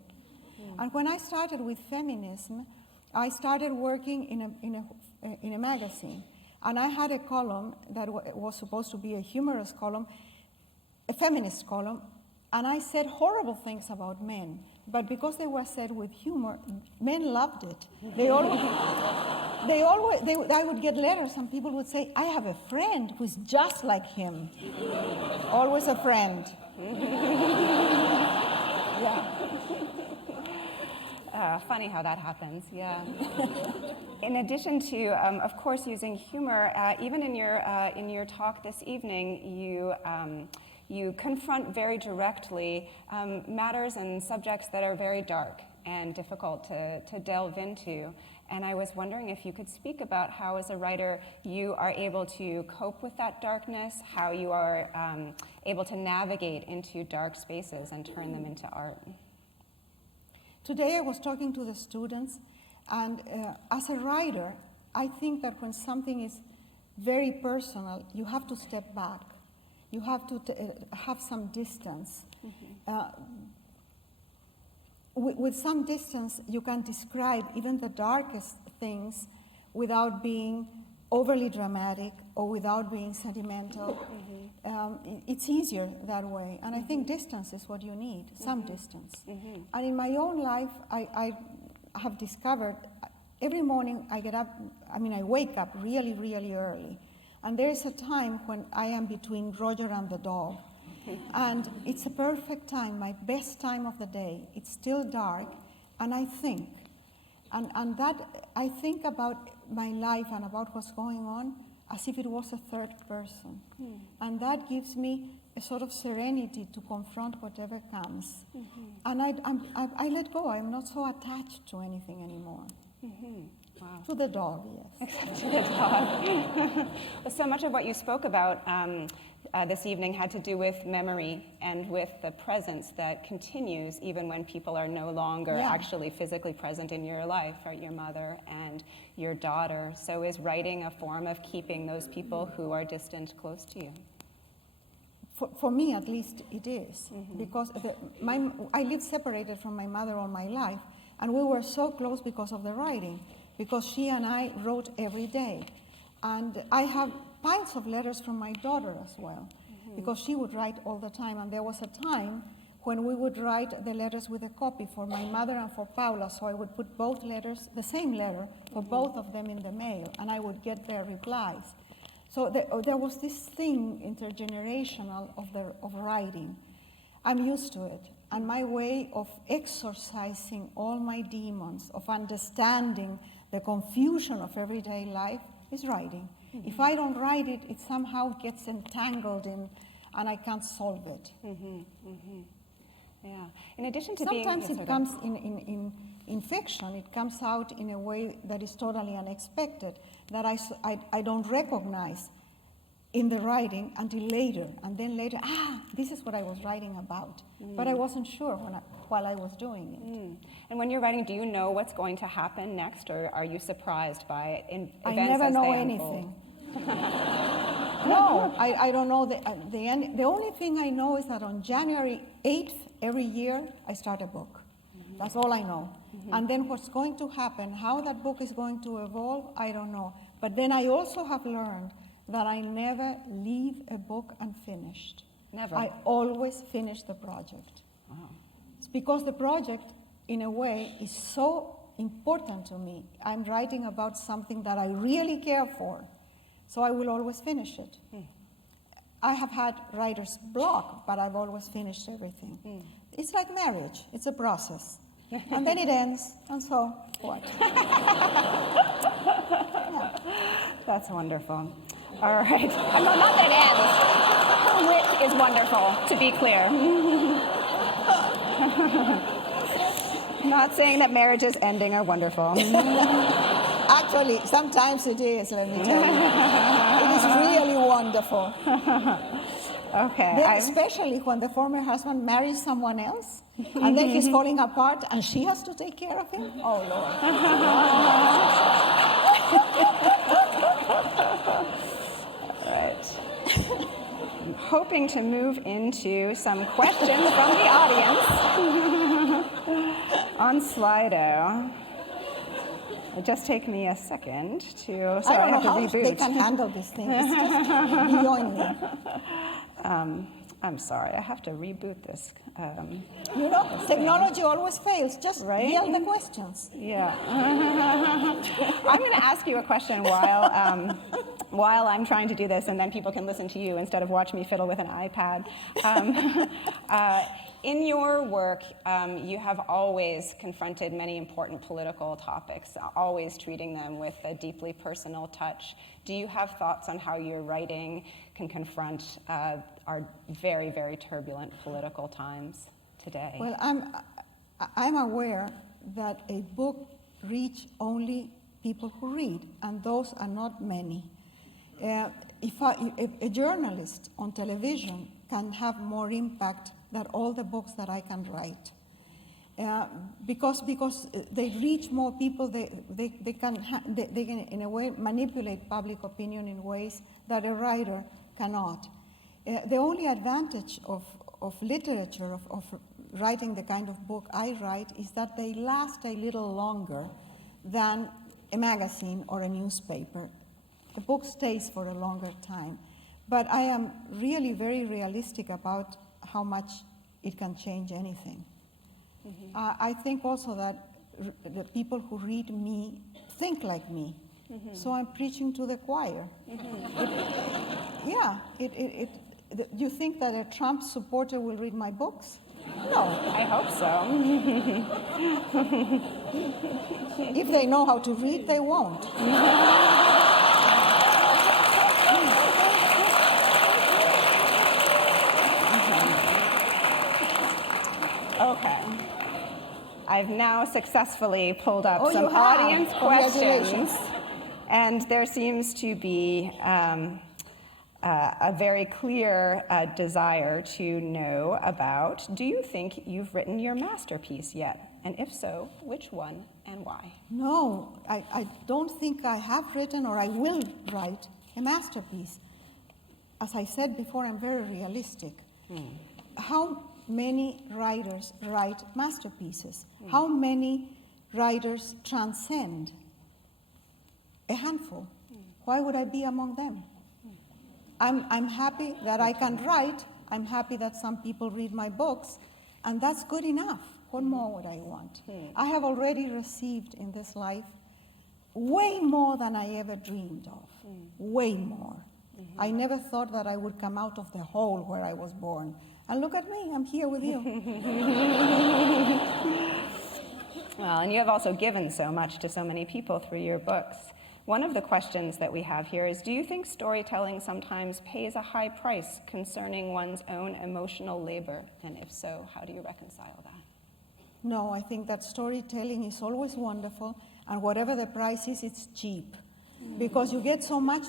And when I started with feminism, I started working in a magazine. And I had a column that was supposed to be a humorous column, a feminist column, and I said horrible things about men. But because they were said with humor, men loved it. I would get letters and people would say, I have a friend who's just like him. Always a friend. Yeah. Funny how that happens, yeah. In addition to, of course, using humor, even in your talk this evening, you confront very directly matters and subjects that are very dark and difficult to delve into. And I was wondering if you could speak about how, as a writer, you are able to cope with that darkness, how you are able to navigate into dark spaces and turn them into art. Today I was talking to the students, and as a writer, I think that when something is very personal, you have to step back. You have to have some distance. With some distance, you can describe even the darkest things without being overly dramatic or without being sentimental. It's easier that way. And I think distance is what you need, some distance. And in my own life, I have discovered every morning I get up, I wake up really, really early. And there is a time when I am between Roger and the dog. And it's a perfect time, my best time of the day. It's still dark, and I think. And that, I think about my life and about what's going on as if it was a third person. And that gives me a sort of serenity to confront whatever comes. And I let go. I'm not so attached to anything anymore. Wow. To the dog, yes. To the dog. Well, so much of what you spoke about this evening had to do with memory and with the presence that continues even when people are no longer actually physically present in your life, right? Your mother and your daughter. So is writing a form of keeping those people who are distant close to you? For me, at least, it is. Because I lived separated from my mother all my life, and we were so close because of the writing, because she and I wrote every day. And I have piles of letters from my daughter as well, because she would write all the time. And there was a time when we would write the letters with a copy for my mother and for Paula, so I would put both letters, the same letter, for both of them in the mail, and I would get their replies. So there was this thing intergenerational of writing. I'm used to it. And my way of exorcising all my demons, of understanding the confusion of everyday life, is writing. If I don't write it, it somehow gets entangled in, and I can't solve it. Yeah. In addition to sometimes it comes in fiction. It comes out in a way that is totally unexpected, that I don't recognize in the writing until later, and then later, this is what I was writing about. But I wasn't sure while I was doing it. And when you're writing, do you know what's going to happen next, or are you surprised by events I never as know they anything. No, I don't know the end. The only thing I know is that on January 8th every year, I start a book. That's all I know. And then what's going to happen, how that book is going to evolve, I don't know. But then I also have learned that I never leave a book unfinished. Never? I always finish the project. Wow. It's because the project, in a way, is so important to me. I'm writing about something that I really care for, so I will always finish it. I have had writer's block, but I've always finished everything. It's like marriage. It's a process. And then it ends, and so what? That's wonderful. All right. Not that ends. Her wit is wonderful, to be clear. Not saying that marriages ending are wonderful. Actually, sometimes it is, let me tell you. It is really wonderful. Okay. Especially when the former husband marries someone else, and then he's falling apart, and she has to take care of him. Oh, Lord. All right. I'm hoping to move into some questions from the audience on Slido. It just take me a second to. Sorry, I don't know have to how reboot. they can handle this thing. It's just beyond me. I'm sorry, I have to reboot this. Technology always fails. Just yell the questions. Yeah. I'm going to ask you a question while I'm trying to do this, and then people can listen to you instead of watch me fiddle with an iPad. In your work, you have always confronted many important political topics, always treating them with a deeply personal touch. Do you have thoughts on how your writing can confront our very, very turbulent political times today? Well, I'm aware that a book reaches only people who read, and those are not many. If a journalist on television can have more impact than all the books that I can write, because they reach more people, they can in a way manipulate public opinion in ways that a writer cannot. The only advantage of literature, of writing the kind of book I write, is that they last a little longer than a magazine or a newspaper. A book stays for a longer time. But I am really very realistic about how much it can change anything. Mm-hmm. I think also that the people who read me think like me. Mm-hmm. So I'm preaching to the choir. Mm-hmm. You think that a Trump supporter will read my books? No. I hope so. If they know how to read, they won't. Okay. I've now successfully pulled up some audience questions, and there seems to be a very clear desire to know about, do you think you've written your masterpiece yet? And if so, which one and why? No, I don't think I have written or I will write a masterpiece. As I said before, I'm very realistic. How many writers write masterpieces? How many writers transcend? A handful. Why would I be among them? I'm happy that I can write. I'm happy that some people read my books, and that's good enough. What more would I want? I have already received in this life way more than I ever dreamed of. Way more. I never thought that I would come out of the hole where I was born. And look at me, I'm here with you. Well, and you have also given so much to so many people through your books. One of the questions that we have here is, do you think storytelling sometimes pays a high price concerning one's own emotional labor? And if so, how do you reconcile that? No, I think that storytelling is always wonderful, and whatever the price is, it's cheap. Because you get so much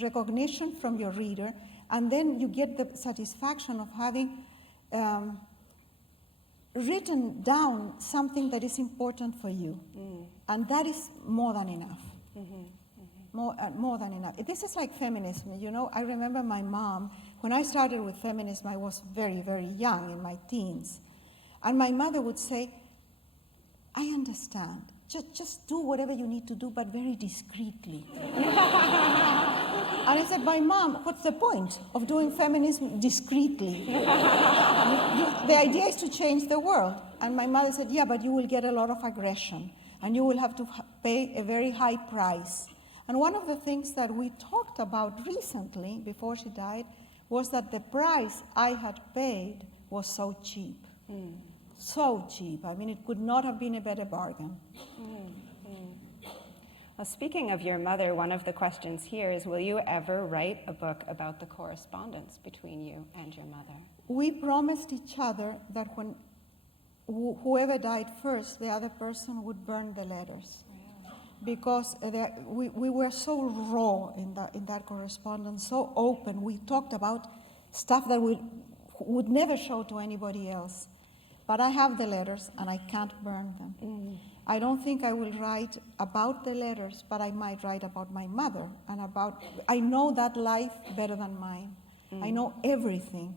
recognition from your reader, and then you get the satisfaction of having written down something that is important for you. And that is more than enough. More than enough. This is like feminism, you know. I remember my mom, when I started with feminism, I was very, very young, in my teens. And my mother would say, I understand. Just do whatever you need to do, but very discreetly. And I said, my mom, what's the point of doing feminism discreetly? The idea is to change the world. And my mother said, yeah, but you will get a lot of aggression, and you will have to pay a very high price. And one of the things that we talked about recently, before she died, was that the price I had paid was so cheap. So cheap. I mean, it could not have been a better bargain. Well, speaking of your mother, one of the questions here is, will you ever write a book about the correspondence between you and your mother? We promised each other that when whoever died first, the other person would burn the letters. Because we were so raw in that correspondence, so open. We talked about stuff that we would never show to anybody else. But I have the letters, and I can't burn them. I don't think I will write about the letters, but I might write about my mother, and I know that life better than mine. I know everything.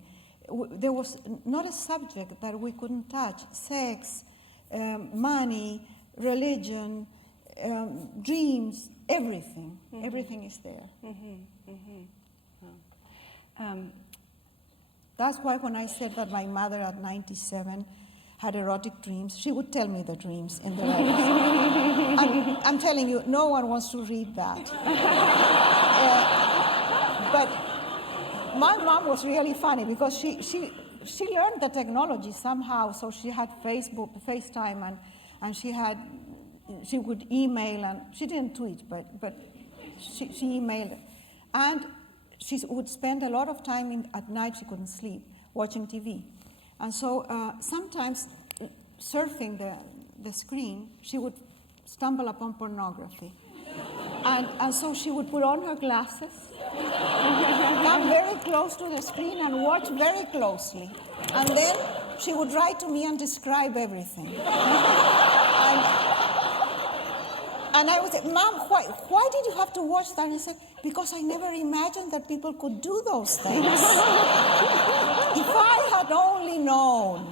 There was not a subject that we couldn't touch. Sex, money, religion, dreams, everything. Everything is there. That's why when I said that my mother at 97 had erotic dreams, she would tell me the dreams in the letters. I'm telling you, no one wants to read that. But my mom was really funny because she learned the technology somehow. So she had Facebook, FaceTime, and she would email, and she didn't tweet, but she emailed. And she would spend a lot of time at night, she couldn't sleep, watching TV. And so sometimes surfing the screen, she would stumble upon pornography. And so she would put on her glasses, come very close to the screen and watch very closely. And then she would write to me and describe everything. And I would say, Mom, why did you have to watch that? And he said, because I never imagined that people could do those things. If I had only known.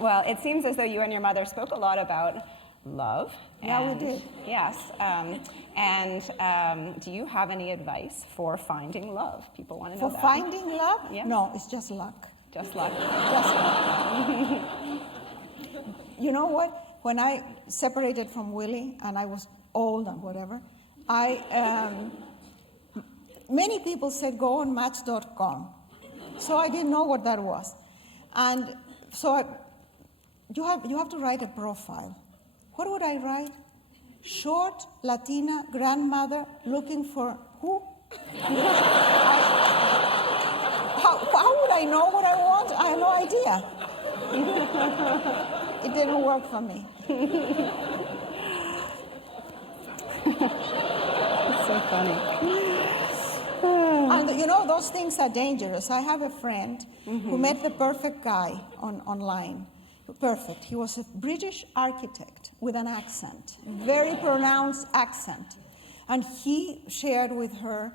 Well, it seems as though you and your mother spoke a lot about love. Yeah, we did. Yes. Do you have any advice for finding love? People want to know For that. finding love? Yeah. No, it's just luck. Just luck. Just luck. You know what? When I separated from Willie and I was old and whatever, many people said go on Match.com. So I didn't know what that was. And so you have to write a profile. What would I write? Short Latina grandmother looking for who? How would I know what I want? I have no idea. It didn't work for me. It's so funny. And you know, those things are dangerous. I have a friend who met the perfect guy online. Perfect. He was a British architect with an accent, very pronounced accent. And he shared with her,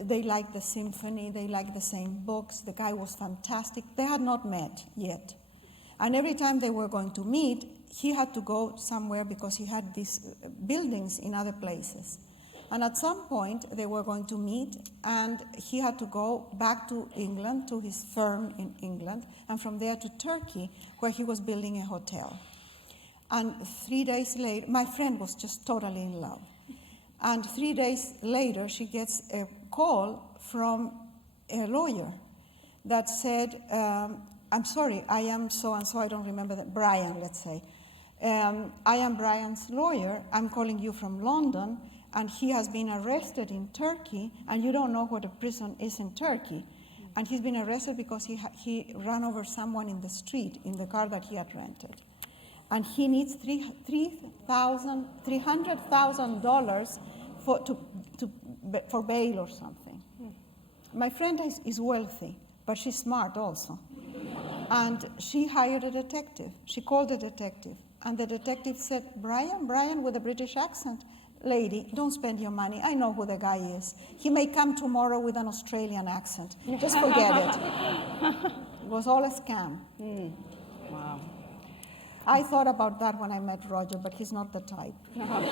they liked the symphony, they liked the same books. The guy was fantastic. They had not met yet. And every time they were going to meet, he had to go somewhere because he had these buildings in other places. And at some point, they were going to meet, and he had to go back to England, to his firm in England, and from there to Turkey, where he was building a hotel. And 3 days later, my friend was just totally in love. And 3 days later, she gets a call from a lawyer that said, I'm sorry, I am so-and-so, I don't remember that, Brian, let's say. I am Brian's lawyer, I'm calling you from London, and he has been arrested in Turkey, and you don't know what a prison is in Turkey. And he's been arrested because he ran over someone in the street in the car that he had rented. And he needs $300,000 for bail or something. My friend is wealthy, but she's smart also. And she hired a detective. She called the detective. And the detective said, Brian with a British accent, lady, don't spend your money. I know who the guy is. He may come tomorrow with an Australian accent. Just forget it. It was all a scam. Wow. I thought about that when I met Roger, but he's not the type. Thank goodness.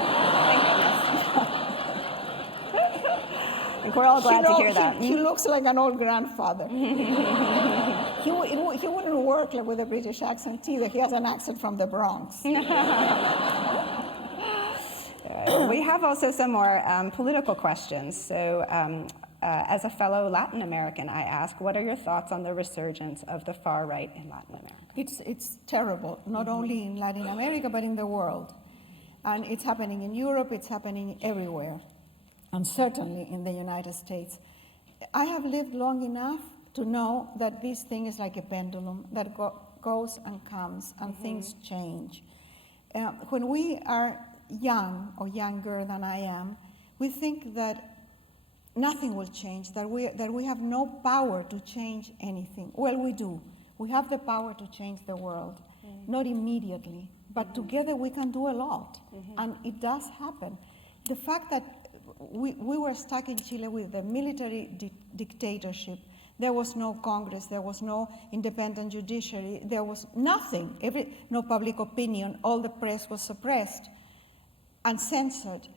We're all glad to hear that. He looks like an old grandfather. He wouldn't work like with a British accent either. He has an accent from the Bronx. We have also some more political questions. So as a fellow Latin American, I ask, what are your thoughts on the resurgence of the far right in Latin America? It's terrible, not only in Latin America, but in the world. And it's happening in Europe, it's happening everywhere, and certainly in the United States. I have lived long enough to know that this thing is like a pendulum that goes and comes, and things change. When we are young or younger than I am, we think that nothing will change, that we have no power to change anything. Well, we do. We have the power to change the world, not immediately, but together we can do a lot, and it does happen. The fact that we were stuck in Chile with the military dictatorship, there was no Congress, there was no independent judiciary, there was nothing, no public opinion, all the press was suppressed and censored.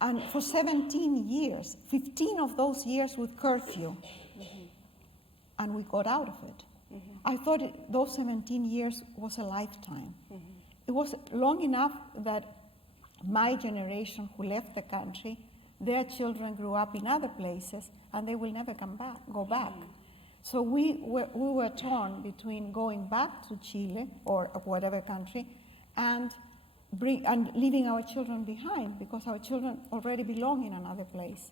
And for 17 years, 15 of those years with curfew, and we got out of it. I thought those 17 years was a lifetime. It was long enough that my generation who left the country, their children grew up in other places, and they will never go back. So we were torn between going back to Chile or whatever country and leaving our children behind, because our children already belong in another place.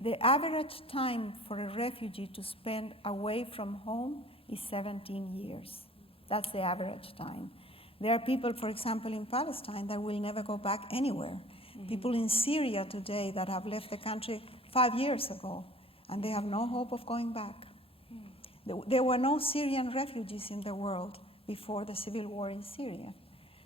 The average time for a refugee to spend away from home is 17 years. That's the average time. There are people, for example, in Palestine that will never go back anywhere. People in Syria today that have left the country 5 years ago, and they have no hope of going back. There were no Syrian refugees in the world before the civil war in Syria.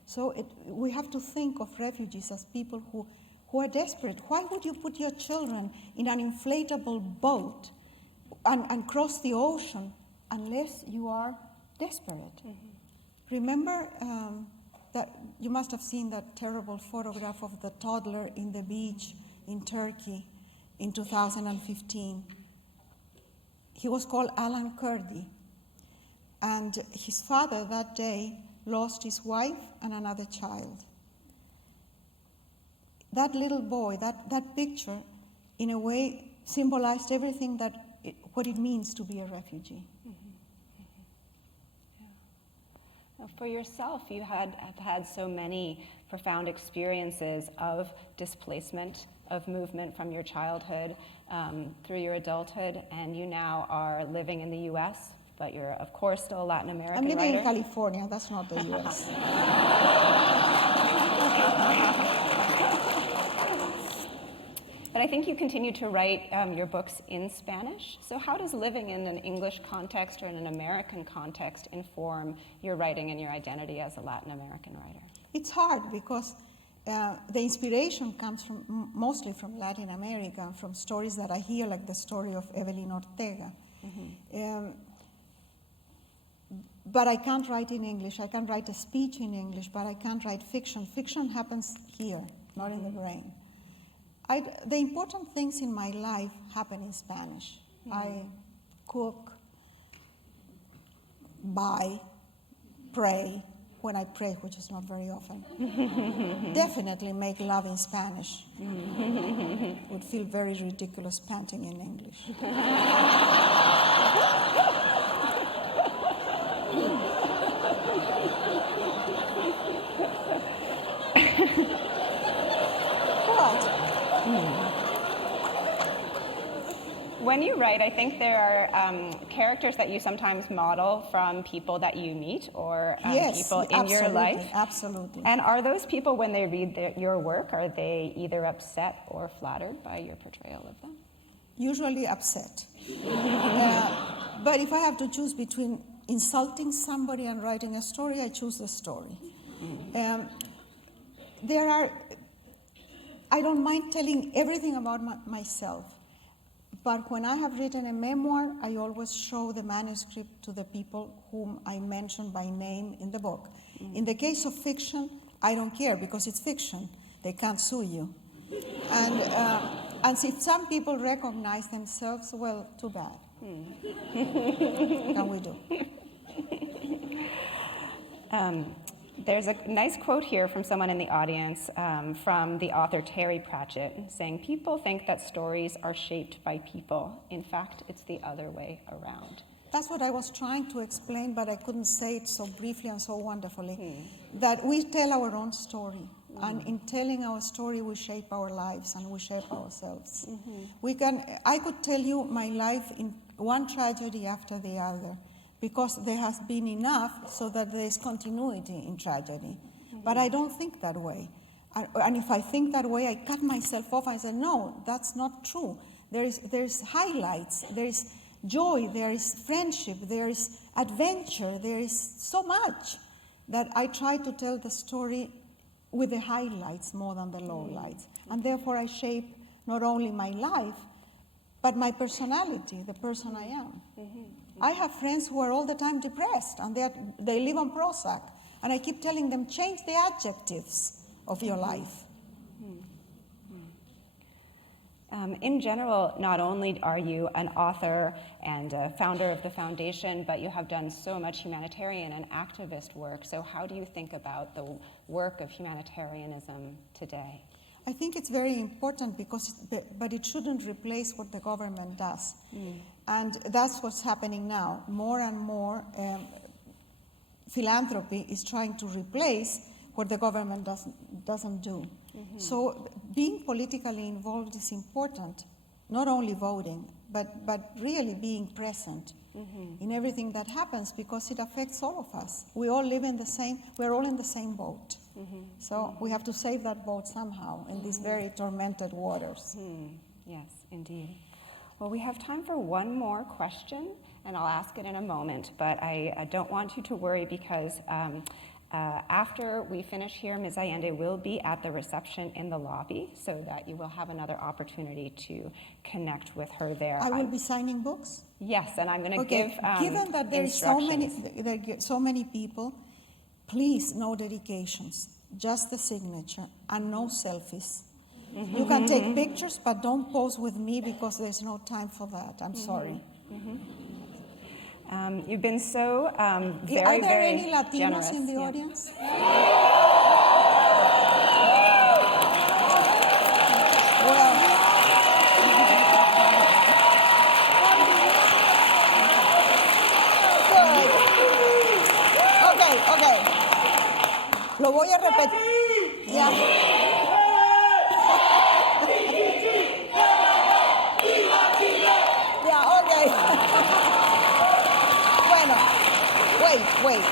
So we have to think of refugees as people who are desperate. Why would you put your children in an inflatable boat and cross the ocean unless you are desperate? Remember that you must have seen that terrible photograph of the toddler in the beach in Turkey in 2015. He was called Alan Kurdi, and his father that day lost his wife and another child. That little boy, that picture, in a way, symbolized everything what it means to be a refugee. For yourself, you have had so many profound experiences of displacement, of movement from your childhood through your adulthood, and you now are living in the U.S., but you're, of course, still a Latin American I'm living writer. in California, that's not the U.S. But I think you continue to write your books in Spanish. So how does living in an English context or in an American context inform your writing and your identity as a Latin American writer? It's hard because the inspiration comes mostly from Latin America, from stories that I hear, like the story of Evelyn Ortega. But I can't write in English. I can write a speech in English, but I can't write fiction. Fiction happens here, not in the brain. The important things in my life happen in Spanish. I cook, buy, pray, when I pray, which is not very often. Definitely make love in Spanish. Would feel very ridiculous panting in English. When you write, I think there are characters that you sometimes model from people that you meet or people in your life. Absolutely. And are those people, when they read your work, are they either upset or flattered by your portrayal of them? Usually upset. But if I have to choose between insulting somebody and writing a story, I choose the story. I don't mind telling everything about myself. But when I have written a memoir, I always show the manuscript to the people whom I mention by name in the book. In the case of fiction, I don't care because it's fiction. They can't sue you. And if some people recognize themselves, well, too bad. What can we do? There's a nice quote here from someone in the audience, from the author Terry Pratchett, saying, "People think that stories are shaped by people. In fact, it's the other way around." That's what I was trying to explain, but I couldn't say it so briefly and so wonderfully. That we tell our own story, and in telling our story, we shape our lives and we shape ourselves. I could tell you my life in one tragedy after the other, because there has been enough so that there is continuity in tragedy. But I don't think that way. And if I think that way, I cut myself off and I say, no, that's not true. There's highlights, there is joy, there is friendship, there is adventure, there is so much that I try to tell the story with the highlights more than the lowlights. And therefore I shape not only my life, but my personality, the person I am. I have friends who are all the time depressed, and they live on Prozac. And I keep telling them, change the adjectives of your life. In general, not only are you an author and a founder of the foundation, but you have done so much humanitarian and activist work. So how do you think about the work of humanitarianism today? I think it's very important, but it shouldn't replace what the government does. And that's what's happening now. More and more philanthropy is trying to replace what the government doesn't do. So being politically involved is important, not only voting, but really being present in everything that happens, because it affects all of us. We're all in the same boat. So we have to save that boat somehow in these very tormented waters. Yes, indeed. Well, we have time for one more question, and I'll ask it in a moment, but I don't want you to worry, because after we finish here, Ms. Allende will be at the reception in the lobby, so that you will have another opportunity to connect with her there. I will be signing books? Yes, and I'm going to give given that there are so many people, please, no dedications, just the signature, and no selfies. You can take pictures, but don't pose with me, because there's no time for that. I'm sorry. You've been so very, Are there very any Latinos generous. in the audience? Okay. Lo voy a repetir. Ya. Bueno, wait.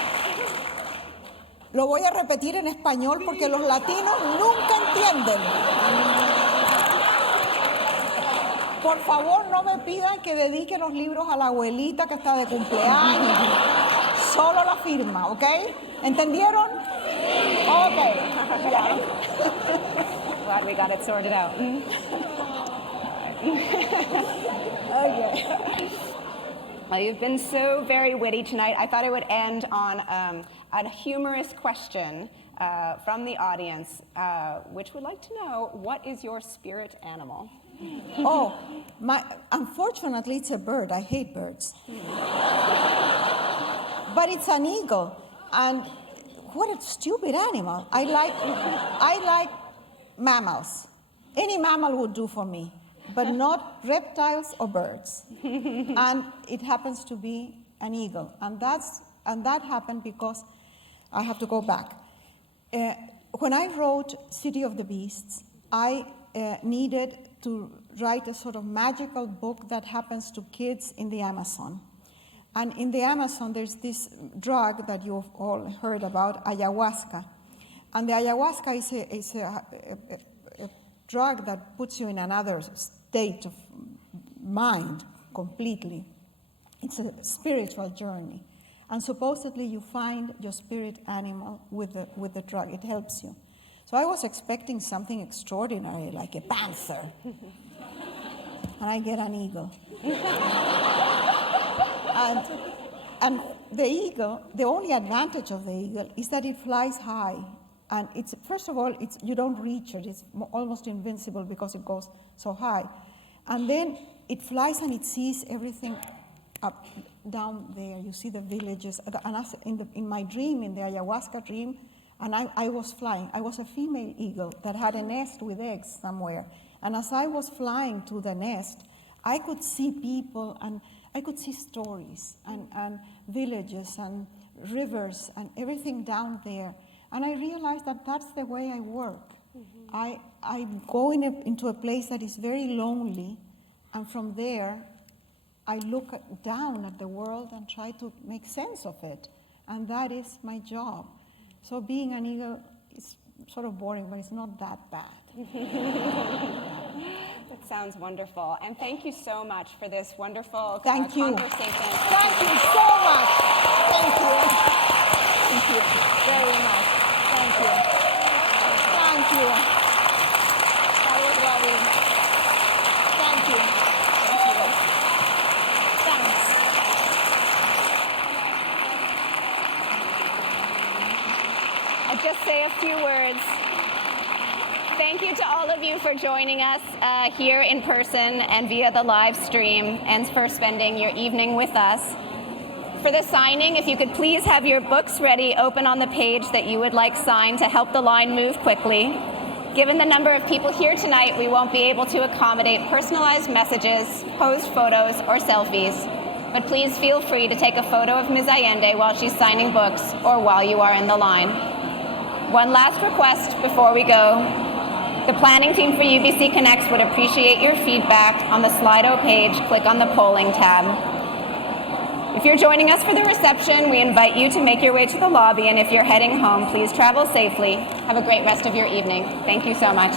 Lo voy a repetir en español porque los latinos nunca entienden. Por favor, no me pidan que dedique los libros a la abuelita que está de cumpleaños. Solo la firma, ¿ok? ¿Entendieron? Ok. Glad we got it sorted out. Okay. Well, you've been so very witty tonight. I thought I would end on a humorous question from the audience, which would like to know, what is your spirit animal? Unfortunately, it's a bird. I hate birds. But it's an eagle. And what a stupid animal. I like mammals. Any mammal would do for me, but not reptiles or birds. And it happens to be an eagle. And that happened because I have to go back. When I wrote City of the Beasts, I needed to write a sort of magical book that happens to kids in the Amazon. And in the Amazon, there's this drug that you've all heard about, ayahuasca. And the ayahuasca is a drug that puts you in another state of mind completely. It's a spiritual journey. And supposedly you find your spirit animal with the drug. It helps you. So I was expecting something extraordinary, like a panther. And I get an eagle. And the eagle, the only advantage of the eagle is that it flies high. And first of all, you don't reach it. It's almost invincible because it goes so high. And then it flies and it sees everything up, down there. You see the villages. And in my dream, in the ayahuasca dream, And I was flying. I was a female eagle that had a nest with eggs somewhere. And as I was flying to the nest, I could see people and I could see stories and villages and rivers and everything down there. And I realized that that's the way I work. I go into a place that is very lonely, and from there, I look down at the world and try to make sense of it. And that is my job. So being an eagle is sort of boring, but it's not that bad. That sounds wonderful. And thank you so much for this wonderful conversation. Thank you so much. Thank you. Thank you very much. Thank you. Thank you. That was lovely. Thank you. Thank you. Thanks. I'll just say a few words. Thank you to all of you for joining us here in person and via the live stream, and for spending your evening with us. For the signing, if you could please have your books ready, open on the page that you would like signed to help the line move quickly. Given the number of people here tonight, we won't be able to accommodate personalized messages, posed photos, or selfies. But please feel free to take a photo of Ms. Allende while she's signing books or while you are in the line. One last request before we go. The planning team for UBC Connects would appreciate your feedback. On the Slido page, click on the polling tab. If you're joining us for the reception, we invite you to make your way to the lobby, and if you're heading home, please travel safely. Have a great rest of your evening. Thank you so much.